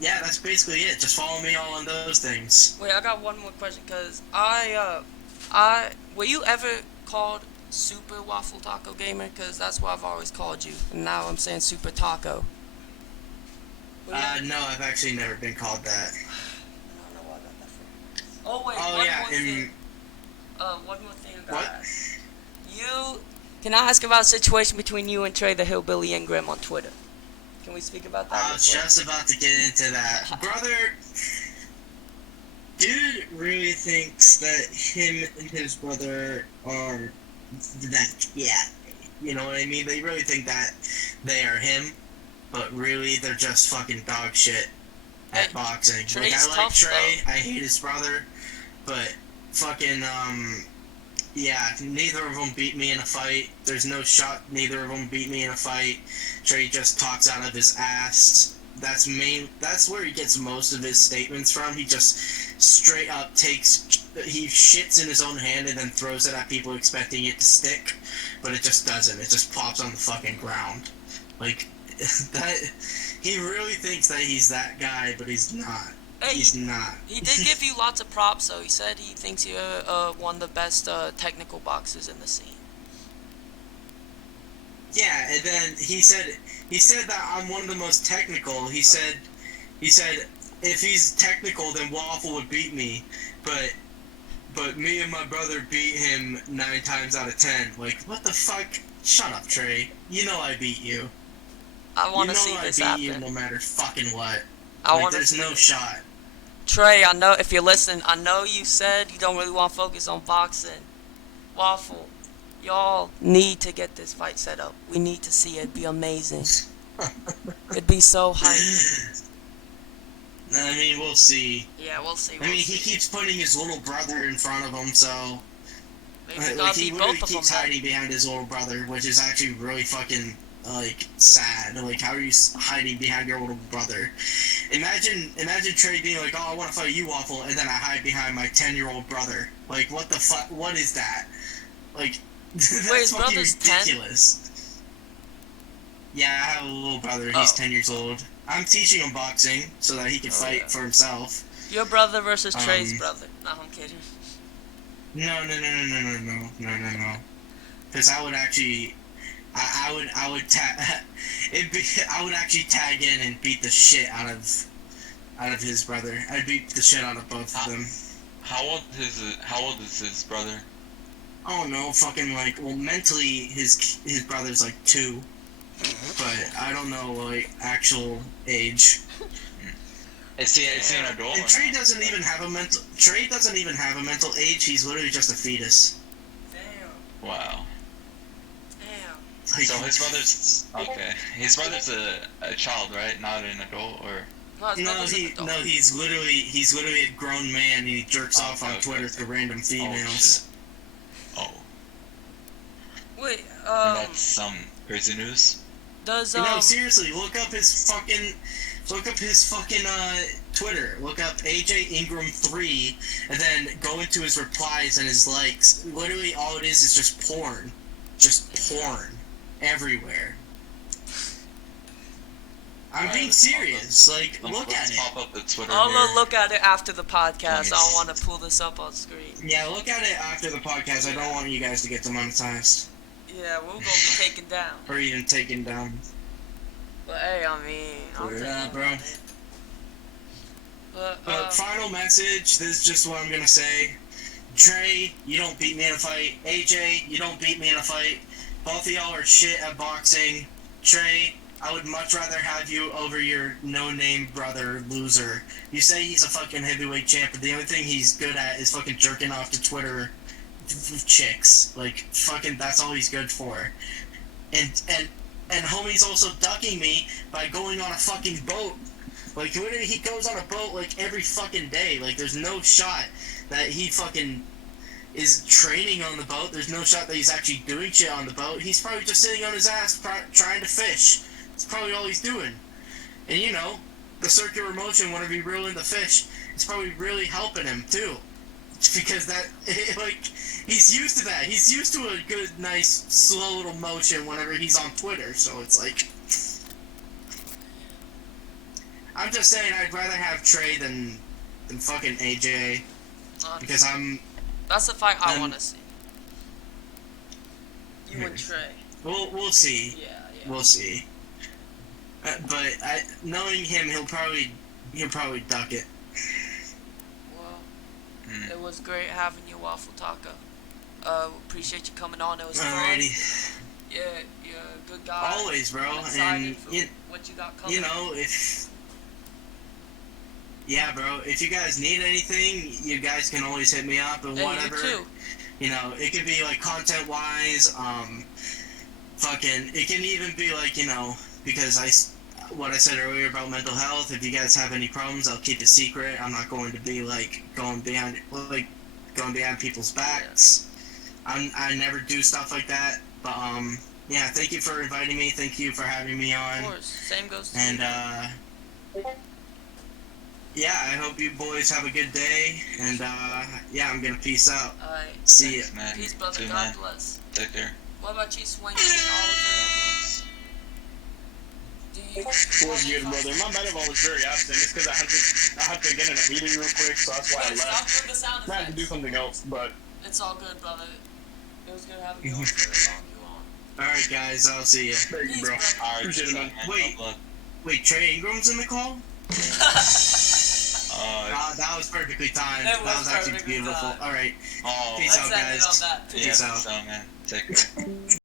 Yeah, that's basically it. Just follow me all on those things. Wait, I got one more question, cause were you ever called Super Waffle Taco Gamer? Cause that's what I've always called you, and now I'm saying Super Taco. No, I've actually never been called that. I don't know where I got that from. Oh wait, Oh one yeah, more thing. One more thing I gotta What? ask. Can I ask about a situation between you and Trey the Hillbilly Ingram on Twitter? Can we speak about that? I was just about to get into that. Brother, dude really thinks that him and his brother are that, yeah. You know what I mean? They really think that they are him, but really they're just fucking dog shit at Hey, boxing. Trey's Like, I like tough, Trey, though. I hate his brother, but fucking, yeah, neither of them beat me in a fight. There's no shot neither of them beat me in a fight. Trey just talks out of his ass. That's where he gets most of his statements from. He just straight up he shits in his own hand and then throws it at people expecting it to stick, but it just doesn't. It just pops on the fucking ground. Like, that, he really thinks that he's that guy, but he's not. Hey, He's not. He did give you lots of props, though. He said he thinks you're one of the best technical boxers in the scene. Yeah, and then he said that I'm one of the most technical. He said if he's technical, then Waffle would beat me, but me and my brother beat him 9 times out of 10. Like, what the fuck? Shut up, Trey. You know I beat you. I want to see this I beat you happen. no matter fucking what. I Like, want to there's see no it. shot. Trey, I know if you're listening, I know you said you don't really want to focus on boxing. Waffle, y'all need to get this fight set up. We need to see it. It'd be amazing. It'd be so hype. I mean, we'll see. Yeah, we'll see. I mean, he keeps putting his little brother in front of him, so Maybe we like gotta he beat literally both of them. keeps hiding behind his little brother, which is actually really fucking like sad. Like, how are you hiding behind your little brother? Imagine Trey being like, "Oh, I want to fight you, Waffle," and then I hide behind my 10-year-old brother. Like, what the fuck? What is that? Like, that's Wait, his fucking brother's 10? ridiculous. Yeah, I have a little brother. He's Oh. 10 years old. I'm teaching him boxing so that he can fight yeah. for himself. Your brother versus Trey's brother. No, I'm kidding. No. Because I would actually, I would I would actually tag in and beat the shit out of his brother. I'd beat the shit out of both of them. How old is his brother? Oh no, fucking like, well, mentally his brother's like 2, but I don't know like actual age. Is he an adult? And or Trey not? doesn't even have a mental age. He's literally just a fetus. Damn. Wow. Damn. Like, So his brother's okay. His brother's a child, right? Not an adult, or No, his brother's an adult. he's literally a grown man. And he jerks Oh, off on okay, Twitter okay. to random females. oh, Wait, and that's some crazy news. does No, seriously, look up his fucking Twitter. Look up AJ Ingram 3, and then go into his replies and his likes. Literally, all it is just porn, everywhere. I'm being serious. Like, look at Let's it. pop up the Twitter I'll here. look at it after the podcast. Nice. I don't want to pull this up on screen. Yeah, look at it after the podcast. I don't want you guys to get demonetized. Yeah, we're gonna be taken down. Or even taken down. But hey, I mean, I'll take Yeah, it, bro. man. But But final message, this is just what I'm gonna say. Trey, you don't beat me in a fight. AJ, you don't beat me in a fight. Both of y'all are shit at boxing. Trey, I would much rather have you over your no-name brother, loser. You say he's a fucking heavyweight champ, but the only thing he's good at is fucking jerking off to Twitter chicks. Like, fucking, that's all he's good for. And homie's also ducking me by going on a fucking boat. Like, he goes on a boat, like, every fucking day. Like, there's no shot that he fucking is training on the boat. There's no shot that he's actually doing shit on the boat. He's probably just sitting on his ass trying to fish. That's probably all he's doing. And, you know, the circular motion, whenever you reel in the fish, it's probably really helping him, too. Because that, like, he's used to that. He's used to a good, nice, slow little motion whenever he's on Twitter. So it's like... I'm just saying I'd rather have Trey than fucking AJ. Because that's the fight I want to see. You and Trey. We'll see. Yeah. We'll see. But knowing him, he'll probably duck it. Well, it was great having you, Waffle Taco. Appreciate you coming on. It was Alrighty. fun. Yeah, you're a good guy. Always, bro. I'm excited And for what you got coming. you know, yeah, bro. If you guys need anything, you guys can always hit me up and whatever. You too. You know, it could be like content-wise. It can even be like, you know, because what I said earlier about mental health. If you guys have any problems, I'll keep it secret. I'm not going to be like going behind people's backs. I never do stuff like that. But yeah. Thank you for inviting me. Thank you for having me on. Of course. Same goes to And you. yeah, I hope you boys have a good day. And yeah, I'm gonna peace out. Alright. See ya. Thanks, man. Peace, brother. Too, God man. bless. Take care. What about you, Swing and Oliver? Do you? Was good, brother. My bad if I was very absent. It's because I had to get in a meeting real quick, so that's why I Wait, stop left. doing the sound I had to do effects. something else, but It's all good, brother. It was good having you on for as long you on. Alright, guys, I'll see ya. thank you, Peace, bro. brother. Alright, Appreciate it, man. Wait. God bless. Wait, Trey Ingram's in the call? That was perfectly timed. It was That was actually perfectly beautiful. timed. Alright, Oh, peace Let's out, end it guys. on that. Peace yeah, out. so, man. Take care.